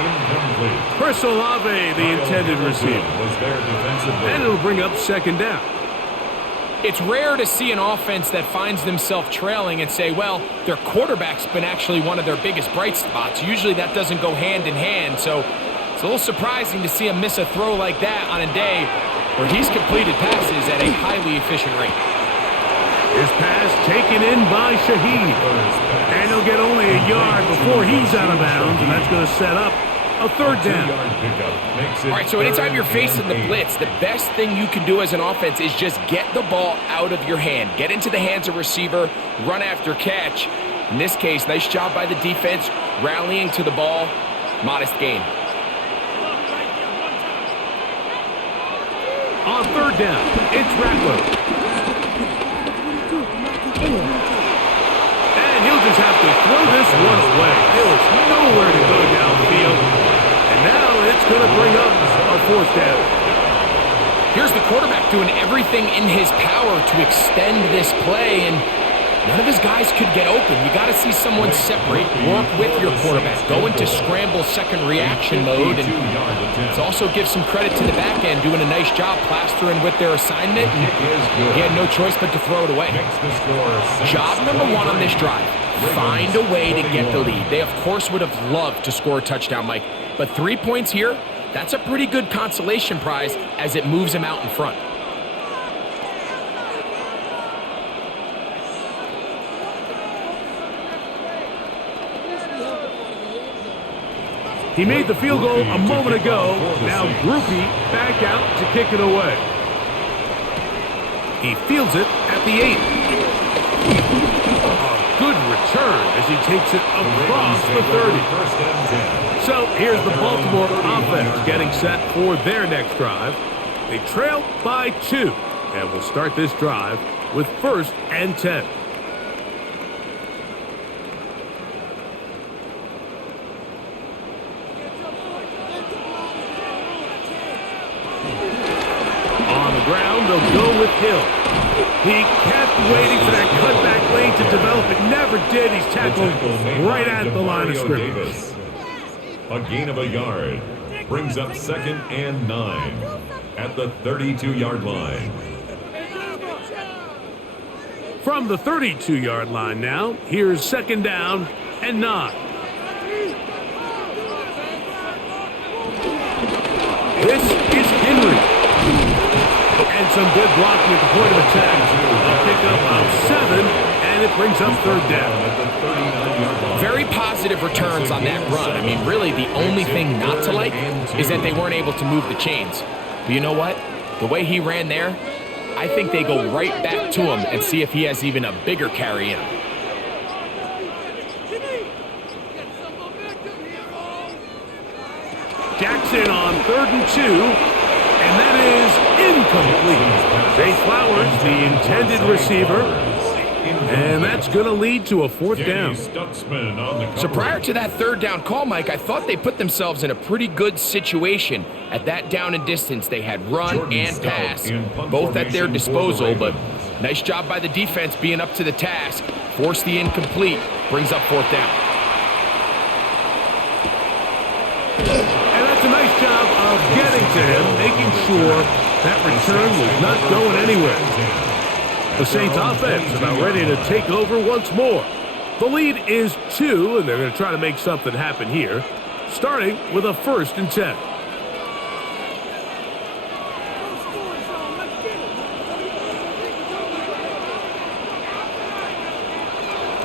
Chris Olave, the intended receiver. And it'll bring up second down. It's rare to see an offense that finds themselves trailing and say, well, their quarterback's been actually one of their biggest bright spots. Usually that doesn't go hand in hand, so it's a little surprising to see him miss a throw like that on a day where he's completed passes at a highly efficient rate. His pass taken in by Shaheed. And he'll get only a yard before he's out of bounds, and that's going to set up a third down. All right, so anytime you're facing the blitz, the best thing you can do as an offense is just get the ball out of your hand. Get into the hands of receiver, run after catch. In this case, nice job by the defense, rallying to the ball. Modest gain. On third down, it's Rattler. And he'll just have to throw this one away. There was nowhere to go downfield. And now it's going to bring up a fourth down. Here's the quarterback doing everything in his power to extend this play, and none of his guys could get open. You got to see someone separate, work with your quarterback, go into scramble second reaction mode, and it also gives some credit to the back end doing a nice job plastering with their assignment. And he had no choice but to throw it away. Job number one on this drive, find a way to get the lead. They, of course, would have loved to score a touchdown, Mike, but 3 points here, that's a pretty good consolation prize as it moves him out in front. He made the field goal a moment ago. Now Groupie back out to kick it away. He fields it at the 8. A good return as he takes it across the 30. So here's the Baltimore offense getting set for their next drive. They trail by 2, and will start this drive with 1st and 10. They'll go with Hill. He kept waiting for that cutback lane to develop. It never did. He's tackled right at the line of scrimmage. A gain of a yard brings up 2nd and 9 at the 32-yard line. From the 32-yard line now, here's 2nd down and 9. This is Henry. And some good blocking at the point of attack. A pickup of 7, and it brings up 3rd down. Very positive returns on that run. I mean, really, the only thing not to like is that they weren't able to move the chains. But you know what? The way he ran there, I think they go right back to him and see if he has even a bigger carry in him. Jackson on 3rd and 2. And that is incomplete. Zay Flowers, the intended receiver. And that's going to lead to a 4th down. So prior to that 3rd down call, Mike, I thought they put themselves in a pretty good situation. At that down and distance, they had run and pass, both at their disposal. But nice job by the defense being up to the task. Forced the incomplete, brings up 4th down. A nice job of getting to him, making sure that return was not going anywhere. The Saints offense about ready to take over once more. The lead is 2, and they're going to try to make something happen here, starting with a 1st and 10.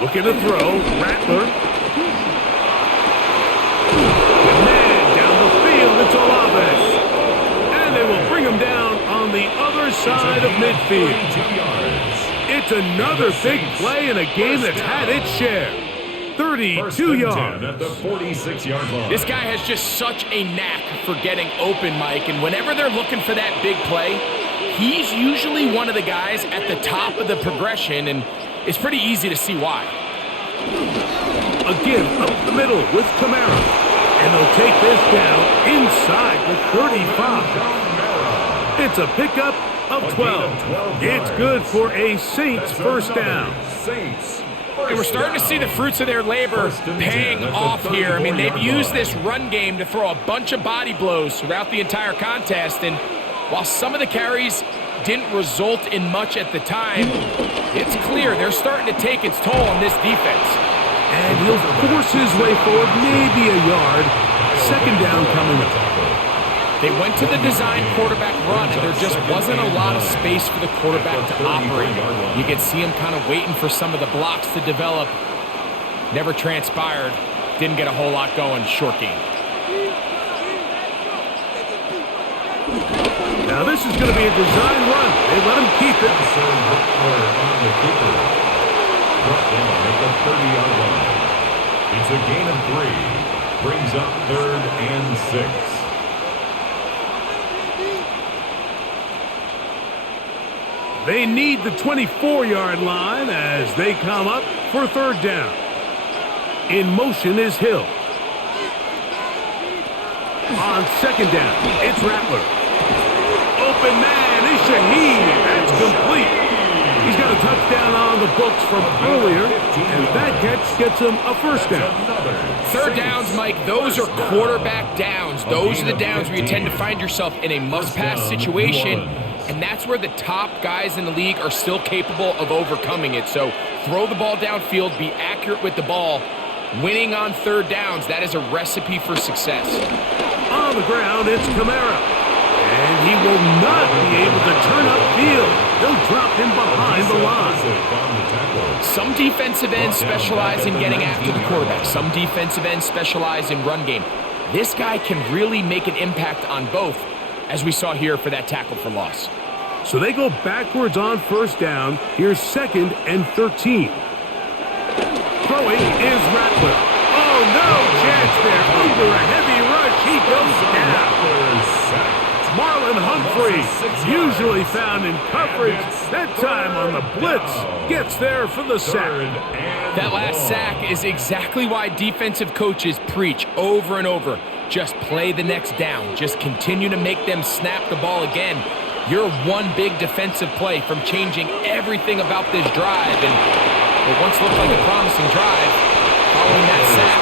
Looking to throw, Rattler. It's Olave. And they will bring him down on the other side of midfield. It's another big play in a game that's had its share. 32 yards. At the 46-yard line. This guy has just such a knack for getting open, Mike. And whenever they're looking for that big play, he's usually one of the guys at the top of the progression, and it's pretty easy to see why. Again, up the middle with Kamara. And they'll take this down inside the 35. It's a pickup of 12. It's good for a Saints 1st down. Saints And we're starting to see the fruits of their labor paying off here. I mean, they've used this run game to throw a bunch of body blows throughout the entire contest. And while some of the carries didn't result in much at the time, it's clear they're starting to take its toll on this defense. And he'll force his way forward, maybe a yard. Second down coming up. They went to the design quarterback run, and there just wasn't a lot of space for the quarterback to operate. You could see him kind of waiting for some of the blocks to develop. Never transpired. Didn't get a whole lot going. Short game. Now this is going to be a design run. They let him keep it. Brought down at the 30-yard line. It's a gain of 3. Brings up 3rd and 6. They need the 24-yard line as they come up for third down. In motion is Hill. On second down, it's Rattler. Open man is Shaheed. That's complete. He's got a touchdown on the books from earlier, and that catch gets him a first down. Third downs, Mike, those are quarterback downs. Those are the downs where you tend to find yourself in a must-pass situation, and that's where the top guys in the league are still capable of overcoming it. So throw the ball downfield, be accurate with the ball. Winning on third downs, that is a recipe for success. On the ground, it's Kamara. And he will not be able to turn upfield. They'll drop him behind the line. Some defensive ends specialize in getting after the quarterback. Some defensive ends specialize in run game. This guy can really make an impact on both, as we saw here for that tackle for loss. So they go backwards on first down. Here's 2nd and 13. Throwing is Rattler. Oh, no chance there. Under a heavy rush, he goes down. Marlon Humphrey, usually found in coverage, that time on the blitz, gets there for the sack. That last sack is exactly why defensive coaches preach over and over. Just play the next down. Just continue to make them snap the ball again. You're one big defensive play from changing everything about this drive. And what once looked like a promising drive, following that sack,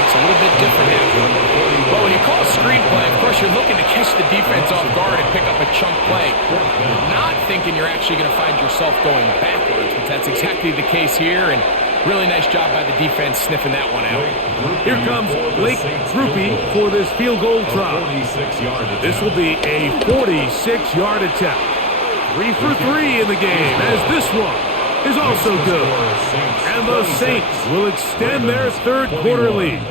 it's a little bit different now. Well, when you call a screenplay, of course, you're looking to catch the defense off guard and pick up a chunk play. You're not thinking you're actually going to find yourself going backwards, but that's exactly the case here, and really nice job by the defense sniffing that one out. Here comes Blake Groupie for this field goal try. This will be a 46-yard attempt. 3 for 3 in the game, as this one is also good. And the Saints will extend their third quarter lead.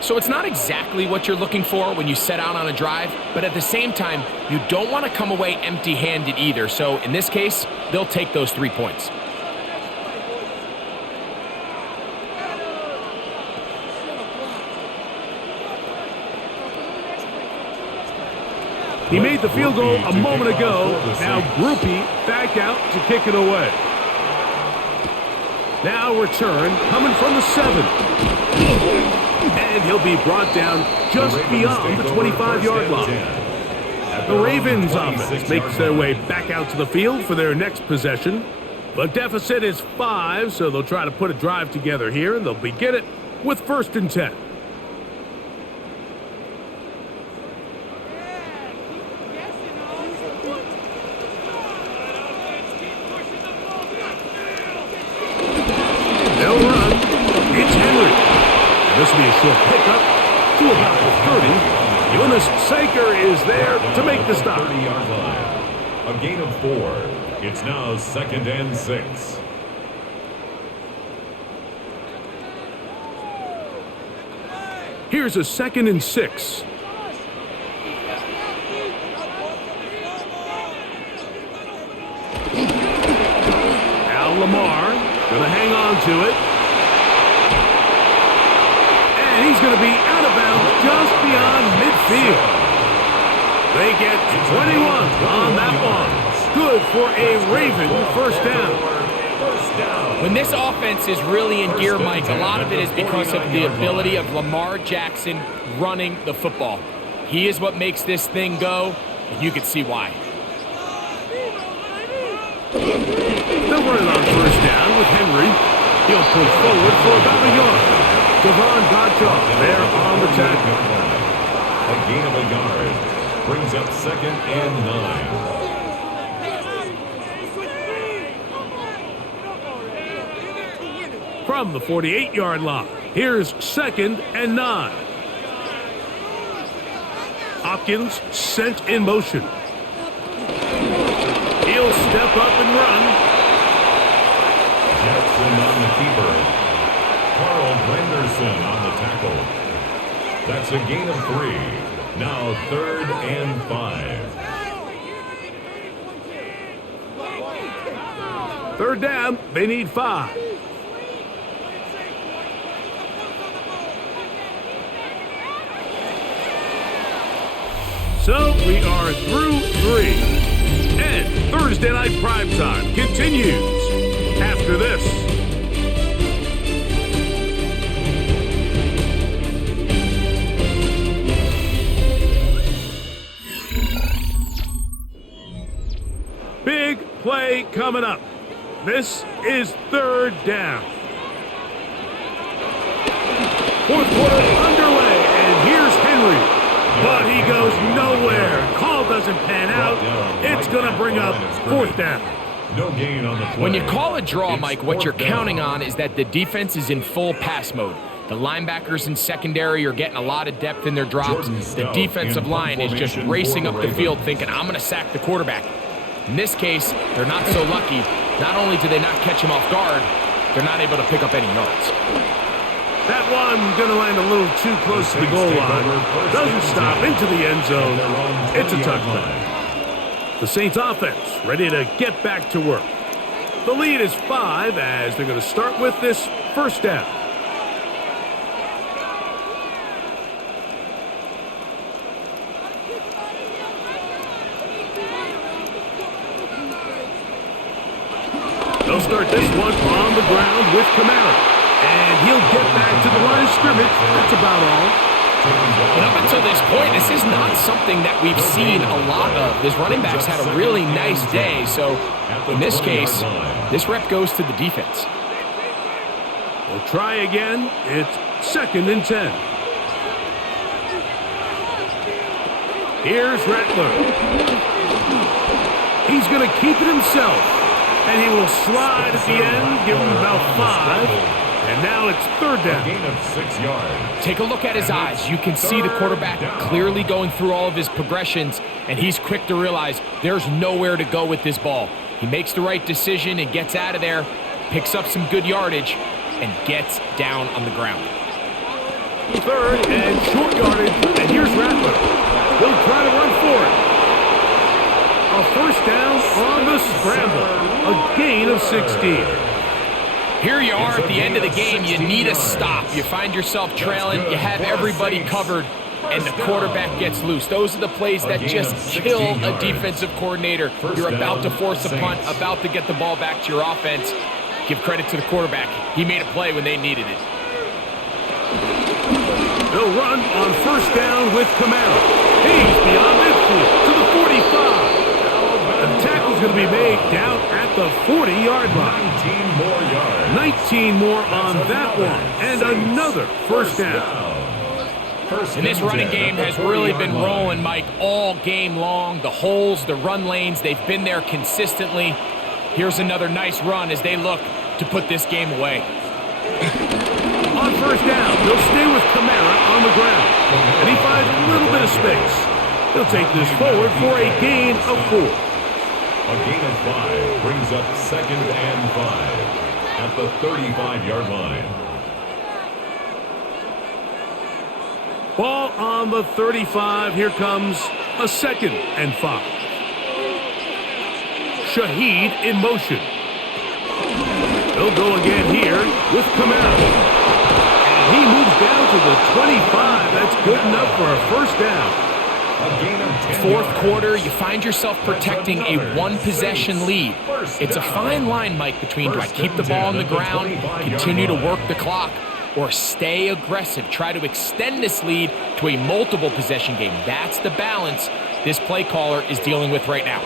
So it's not exactly what you're looking for when you set out on a drive, but at the same time, you don't want to come away empty-handed either. So in this case, they'll take those 3 points. He made the field goal a moment ago. Now Groupie back out to kick it away. Now return coming from the 7. And he'll be brought down just beyond the 25-yard line. The Ravens offense makes their way back out to the field for their next possession. The deficit is 5, so they'll try to put a drive together here, and they'll begin it with 1st and 10. They'll run. It's Henry. This will be a short pickup to about the 30. Jonas Saker is there to make the stop. 30-yard line. A gain of 4. It's now 2nd and 6. Here's a 2nd and 6. Now Lamar gonna hang on to it. And he's going to be out of bounds just beyond midfield. They get 21 on that one. Good for a Raven first down. When this offense is really in gear, Mike, a lot of it is because of the ability of Lamar Jackson running the football. He is what makes this thing go, and you can see why. They'll run it on first down with Henry. He'll push forward for about a yard. Devon Gottschalk there on the tackle. A gain of a yard brings up 2nd and 9. From the 48-yard line, here's 2nd and 9. Hopkins sent in motion. He'll step up and run. Jackson on the keeper. Carl Granderson on the tackle. That's a gain of 3. Now 3rd and 5. Third down, they need 5. So we are through 3. And Thursday Night Primetime continues after this. Big play coming up. This is 3rd down. 4th quarter underway, and here's Henry. But he goes nowhere. Call doesn't pan out. It's going to bring up 4th down. No gain on the play. When you call a draw, Mike, what you're counting on is that the defense is in full pass mode. The linebackers in secondary are getting a lot of depth in their drops. The defensive line is just racing up the field thinking, I'm going to sack the quarterback. In this case, they're not so lucky. Not only do they not catch him off guard, they're not able to pick up any yards. That one going to land a little too close to the goal line. Doesn't stop into the end zone. It's a touchdown. The Saints offense ready to get back to work. The lead is 5 as they're going to start with this 1st down. They'll start this one on the ground with Kamara. And he'll get back to the line of scrimmage. That's about all. And up until this point, this is not something that we've seen a lot of. His running backs had a really nice day. So in this case, this rep goes to the defense. We'll try again. It's 2nd and 10. Here's Rattler. He's going to keep it himself. And he will slide at the end, give him about 5. And now it's 3rd down. Gain of 6 yards. Take a look at his eyes. You can see the quarterback clearly going through all of his progressions, and he's quick to realize there's nowhere to go with this ball. He makes the right decision and gets out of there, picks up some good yardage, and gets down on the ground. 3rd and short yardage, and here's Rattler. He'll try to run for it. A 1st down on the scramble. A gain of 16. Here you are at the end of the game. You need a stop. You find yourself trailing. You have everybody covered, and the quarterback gets loose. Those are the plays that just kill a defensive coordinator. You're about to force a punt, about to get the ball back to your offense. Give credit to the quarterback. He made a play when they needed it. They'll run on 1st down with Kamara. He's beyond midfield to the 45. The tackle's going to be made down at the 40-yard line. 19 more yards. 19 more on that one. And another 1st down. And this running game has really been rolling, Mike, all game long. The holes, the run lanes, they've been there consistently. Here's another nice run as they look to put this game away. On 1st down, they'll stay with Kamara on the ground. And he finds a little bit of space. He'll take this forward for a gain of 4. A gain of 5 brings up 2nd and 5 at the 35-yard line. Ball on the 35. Here comes a 2nd and 5. Shaheed in motion. They'll go again here with Kamara. And he moves down to the 25. That's good enough for a 1st down. 4th quarter, you find yourself protecting a one-possession lead. It's a fine line, Mike, between do I keep the ball on the ground, continue to work the clock, or stay aggressive, try to extend this lead to a multiple possession game. That's the balance this play caller is dealing with right now.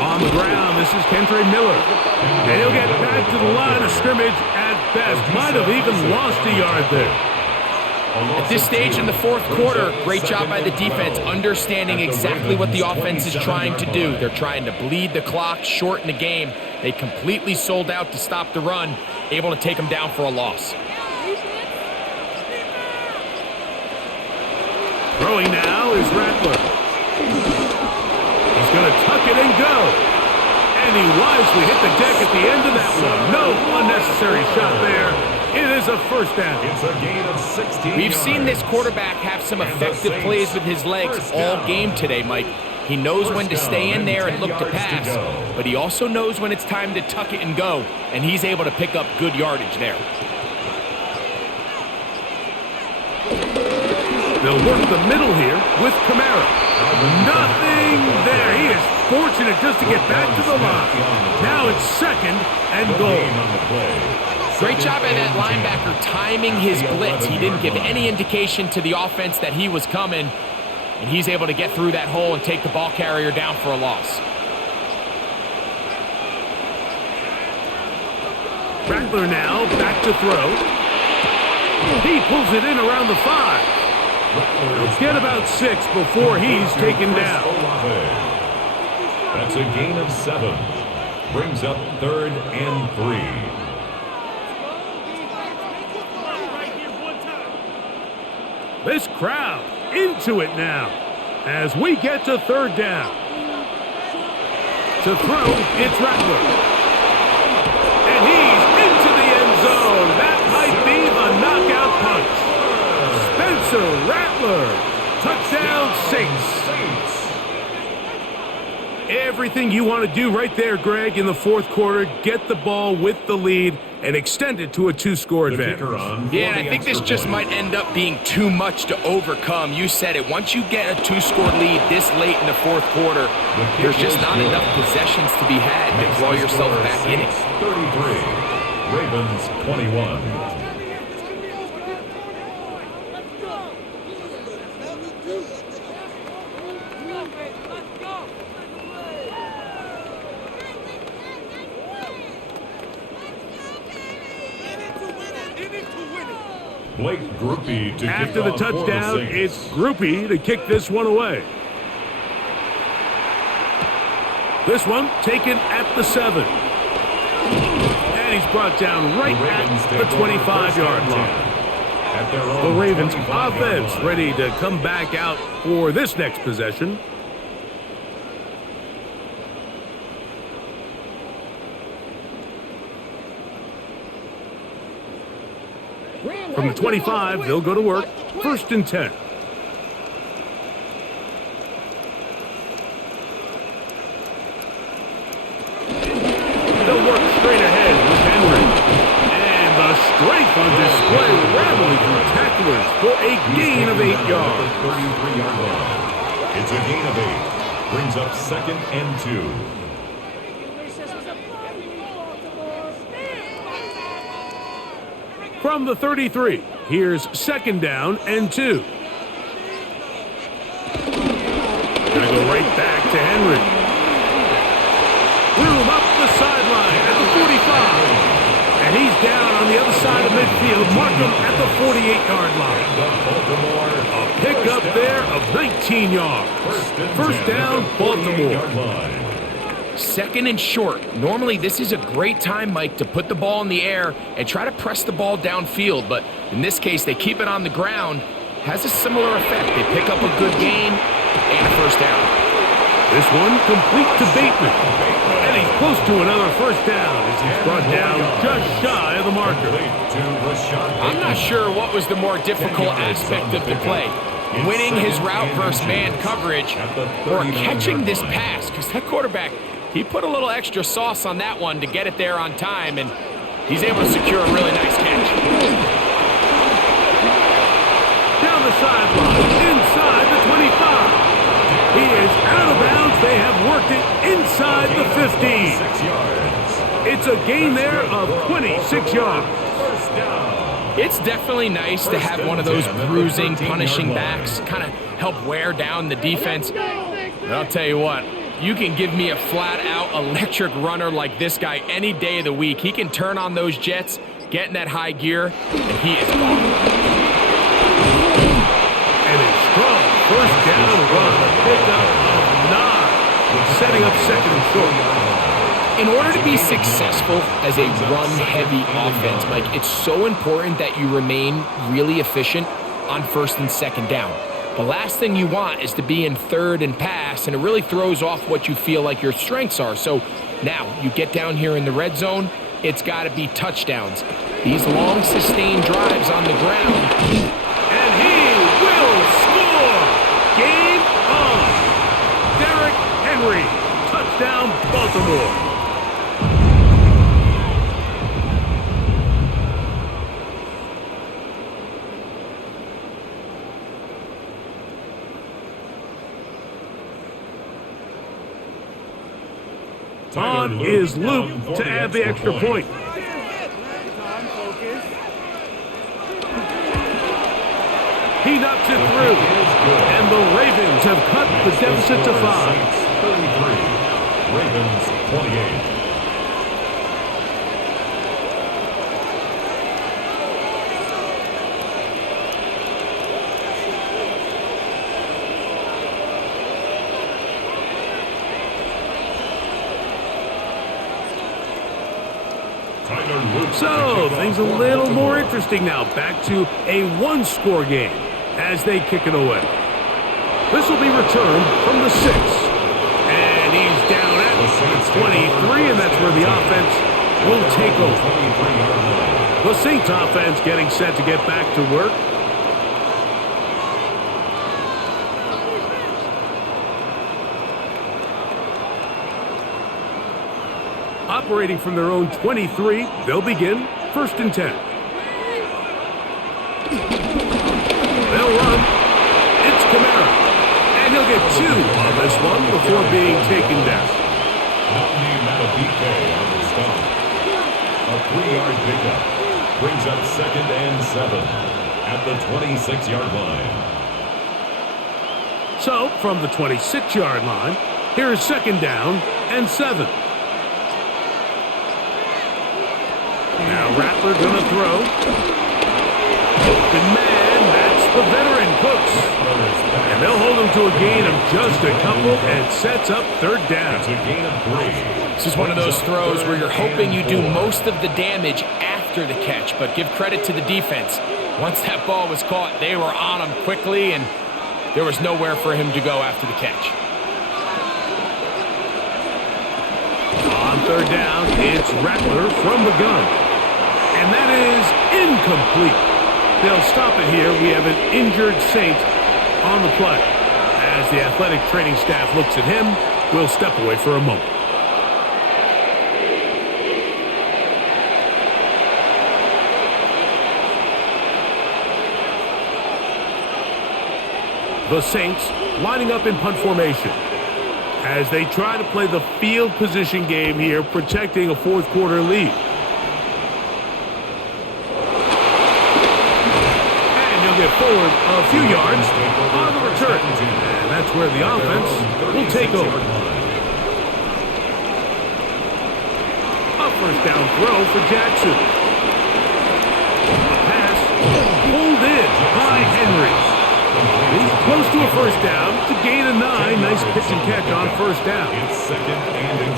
On On the ground, this is Kendra Miller. And he'll get back to the line of scrimmage at best. Might have even lost a yard there. At this stage in the fourth quarter, great job by the defense, understanding exactly what the offense is trying to do. They're trying to bleed the clock, shorten the game. They completely sold out to stop the run, able to take them down for a loss. Throwing now is Rattler. He's going to tuck it and go. And he wisely hit the deck at the end of that one. No unnecessary shot there. It is a first down. It's a gain of 16 We've seen this quarterback have some effective plays with his legs all game today, Mike. He knows when to stay in there and look to pass, but he also knows when it's time to tuck it and go, and he's able to pick up good yardage there. They'll work the middle here with Kamara. Nothing there. He is fortunate just to get back to the line. Now it's second and goal. Great job by that linebacker timing his blitz. He didn't give any indication to the offense that he was coming, and he's able to get through that hole and take the ball carrier down for a loss. Rattler now back to throw. He pulls it in around the 5. He'll get about 6 before he's taken down. That's a gain of 7. Brings up 3rd and 3. This crowd into it now as we get to 3rd down. To throw, it's Rattler. And he's into the end zone. That might be the knockout punch. Spencer Rattler, touchdown Saints. Everything you want to do right there, Greg, in the fourth quarter, get the ball with the lead and extend it to a 2-score advantage. Yeah, and I think this just might end up being too much to overcome. You said it. Once you get a 2-score lead this late in the fourth quarter, there's just not enough possessions to be had to draw yourself back in it. 33, Ravens 21. Blake Groupie to After the touchdown, it's Groupie to kick this one away. This one taken at the 7. And he's brought down right at the 25-yard line. The Ravens offense ready to come back out for this next possession. From the 25, they'll go to work. 1st and 10. They'll work straight ahead with Henry. And the strength on display, rattling through tacklers for a gain of 8 yards. 33-yard line. It's a gain of 8. Brings up 2nd and 2. From the 33, here's 2nd down and 2. Gonna go right back to Henry. Threw him up the sideline at the 45. And he's down on the other side of midfield. Mark him at the 48-yard line. A pickup there of 19 yards. First down, Baltimore. 2nd and short. Normally, this is a great time, Mike, to put the ball in the air and try to press the ball downfield. But in this case, they keep it on the ground. Has a similar effect. They pick up a good gain and a first down. This one complete to Bateman. And he's close to another first down as he's brought down just shy of the marker. I'm not sure what was the more difficult aspect of the play. Winning his route versus man coverage or catching this pass, because that quarterback, he put a little extra sauce on that one to get it there on time, and he's able to secure a really nice catch. Down the sideline, inside the 25. He is out of bounds. They have worked it inside the 15. It's a gain there of 26 yards. It's definitely nice to have one of those bruising, punishing backs kind of help wear down the defense. But I'll tell you what, You can give me a flat-out electric runner like this guy any day of the week. He can turn on those jets, get in that high gear, and he is gone. And a strong first down run, a pickup of 9, setting up second and short. In order to be successful as a run-heavy offense, Mike, it's so important that you remain really efficient on first and second down. The last thing you want is to be in third and pass, and it really throws off what you feel like your strengths are. So now you get down here in the red zone, it's got to be touchdowns. These long, sustained drives on the ground. And he will score! Game on! Derrick Henry, touchdown Baltimore. On is Luke to add the extra point. He knocks it through, and the Ravens have cut the deficit to 5. 33, Ravens 28. So, things a little more interesting now. Back to a one-score game as they kick it away. This will be returned from the 6. And he's down at the 23, and that's where the offense will take over. The Saints offense getting set to get back to work. Operating from their own 23, they'll begin first and 10. They'll run. It's Kamara. And he'll get 2 on this one before being taken down. on the stop. A 3-yard pickup brings up second and 7 at the 26-yard line. So, from the 26-yard line, here is second down and 7. Now Rattler gonna throw. Open man, that's the veteran Cooks. And they'll hold him to a gain of just a couple and sets up third down. It's a gain of 3. This is one of those throws where you're hoping you do most of the damage after the catch, but give credit to the defense. Once that ball was caught, they were on him quickly, and there was nowhere for him to go after the catch. On third down, it's Rattler from the gun. And that is incomplete. They'll stop it here. We have an injured Saint on the play. As the athletic training staff looks at him, we'll step away for a moment. The Saints lining up in punt formation as they try to play the field position game here, protecting a fourth quarter lead. Get forward a few yards on the return. And that's where the offense will take over. A first down throw for Jackson. A pass pulled in by Henry. He's close to a first down to gain a 9. Nice pitch and catch on first down.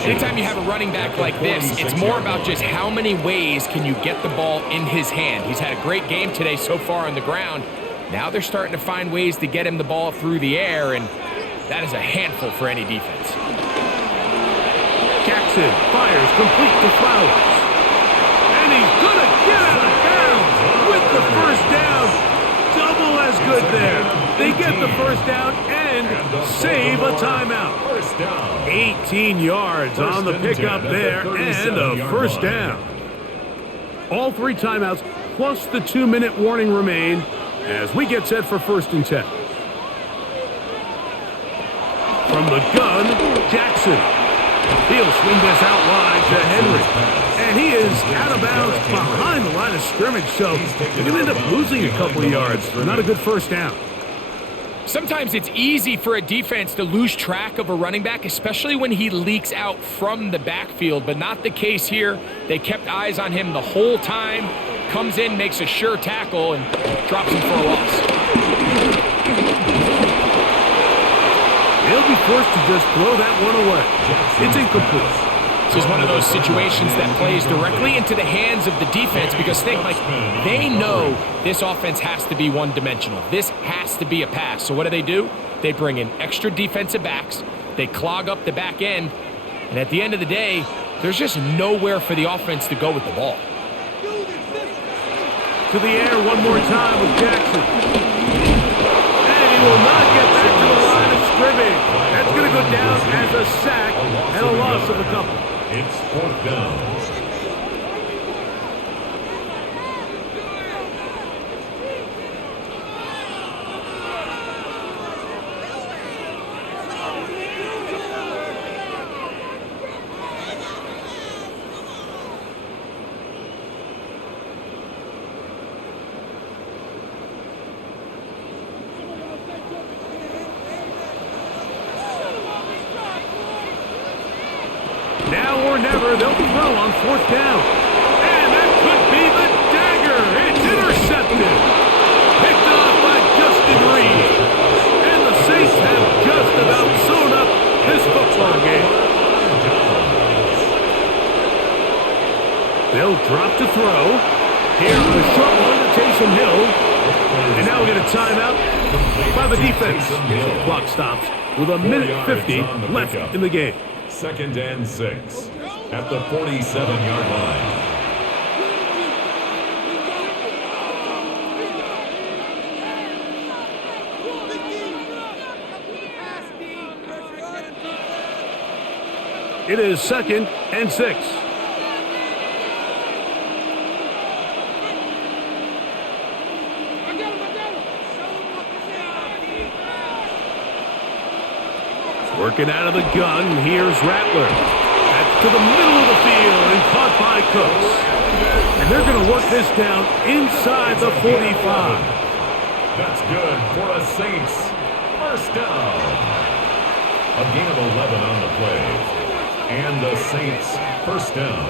Anytime you have a running back like this, it's more about just how many ways can you get the ball in his hand. He's had a great game today so far on the ground. Now they're starting to find ways to get him the ball through the air, and that is a handful for any defense. Jackson fires complete to Flowers. And he's going to get out of bounds with the first down. Double as good there. They get the first down and save a timeout. 18 yards on the pickup there and a first down. All 3 timeouts plus the 2-minute warning remain as we get set for first and 10. From the gun, Jackson. He'll swing this out wide to Henry. And he is out of bounds behind the line of scrimmage, so they're going to end up losing a couple of yards. Not a good first down. Sometimes it's easy for a defense to lose track of a running back, especially when he leaks out from the backfield, but not the case here. They kept eyes on him the whole time. Comes in, makes a sure tackle, and drops him for a loss. He'll be forced to just throw that one away. It's incomplete. This is one of those situations that plays directly into the hands of the defense because they know this offense has to be one-dimensional. This has to be a pass. So what do? They bring in extra defensive backs. They clog up the back end. And at the end of the day, there's just nowhere for the offense to go with the ball. To the air one more time with Jackson. And he will not get back to the line of scrimmage. That's going to go down as a sack and a loss of a couple. It's 4th down. Now or never, they'll throw on 4th down. And that could be the dagger. It's intercepted. Picked off by Justin Reed. And the Saints have just about sewn up this football game. They'll drop to throw. Here with a short one to Taysom Hill. And now we get a timeout by the defense. The clock stops with 1:50 left in the game. 2nd and 6 at the 47-yard line. It is 2nd and 6. Working out of the gun, here's Rattler. That's to the middle of the field and caught by Cooks. And they're going to work this down inside the 45. That's good for a Saints 1st down. A gain of 11 on the play. And the Saints 1st down.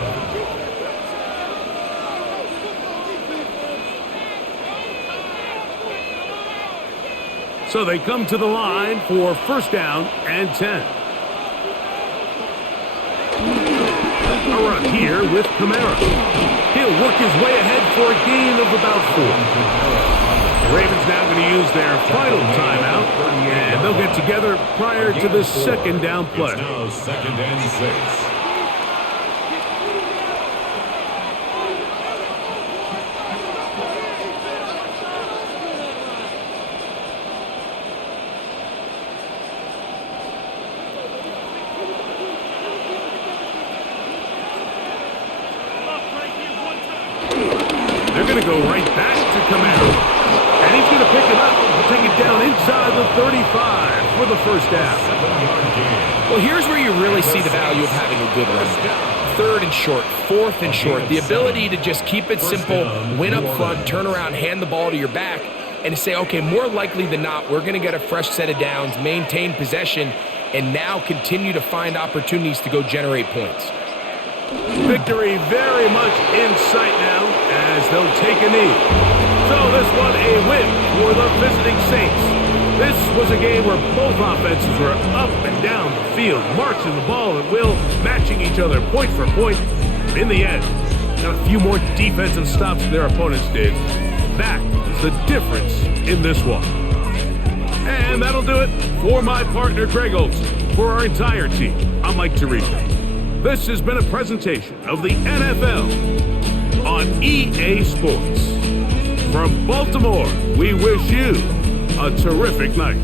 So they come to the line for 1st down and 10. A run here with Kamara. He'll work his way ahead for a gain of about 4. The Ravens now going to use their final timeout, and they'll get together prior to the 2nd down play. It's now 2nd and 6. They're going to go right back to Kamara. And he's going to pick it up and take it down inside the 35 for the 1st down. Well, here's where you really see the value of having a good run. 3rd and short, 4th and short. The ability to just keep it simple, win up front, turn around, hand the ball to your back, and say, okay, more likely than not, we're going to get a fresh set of downs, maintain possession, and now continue to find opportunities to go generate points. Victory very much in sight now as they'll take a knee. So this one a win for the visiting Saints. This was a game where both offenses were up and down the field, marching the ball at will, matching each other point for point. In the end, got a few more defensive stops than their opponents did. That is the difference in this one. And that'll do it for my partner, Greg Olson. For our entire team, I'm Mike Tirico. This has been a presentation of the NFL on EA Sports. From Baltimore, we wish you a terrific night.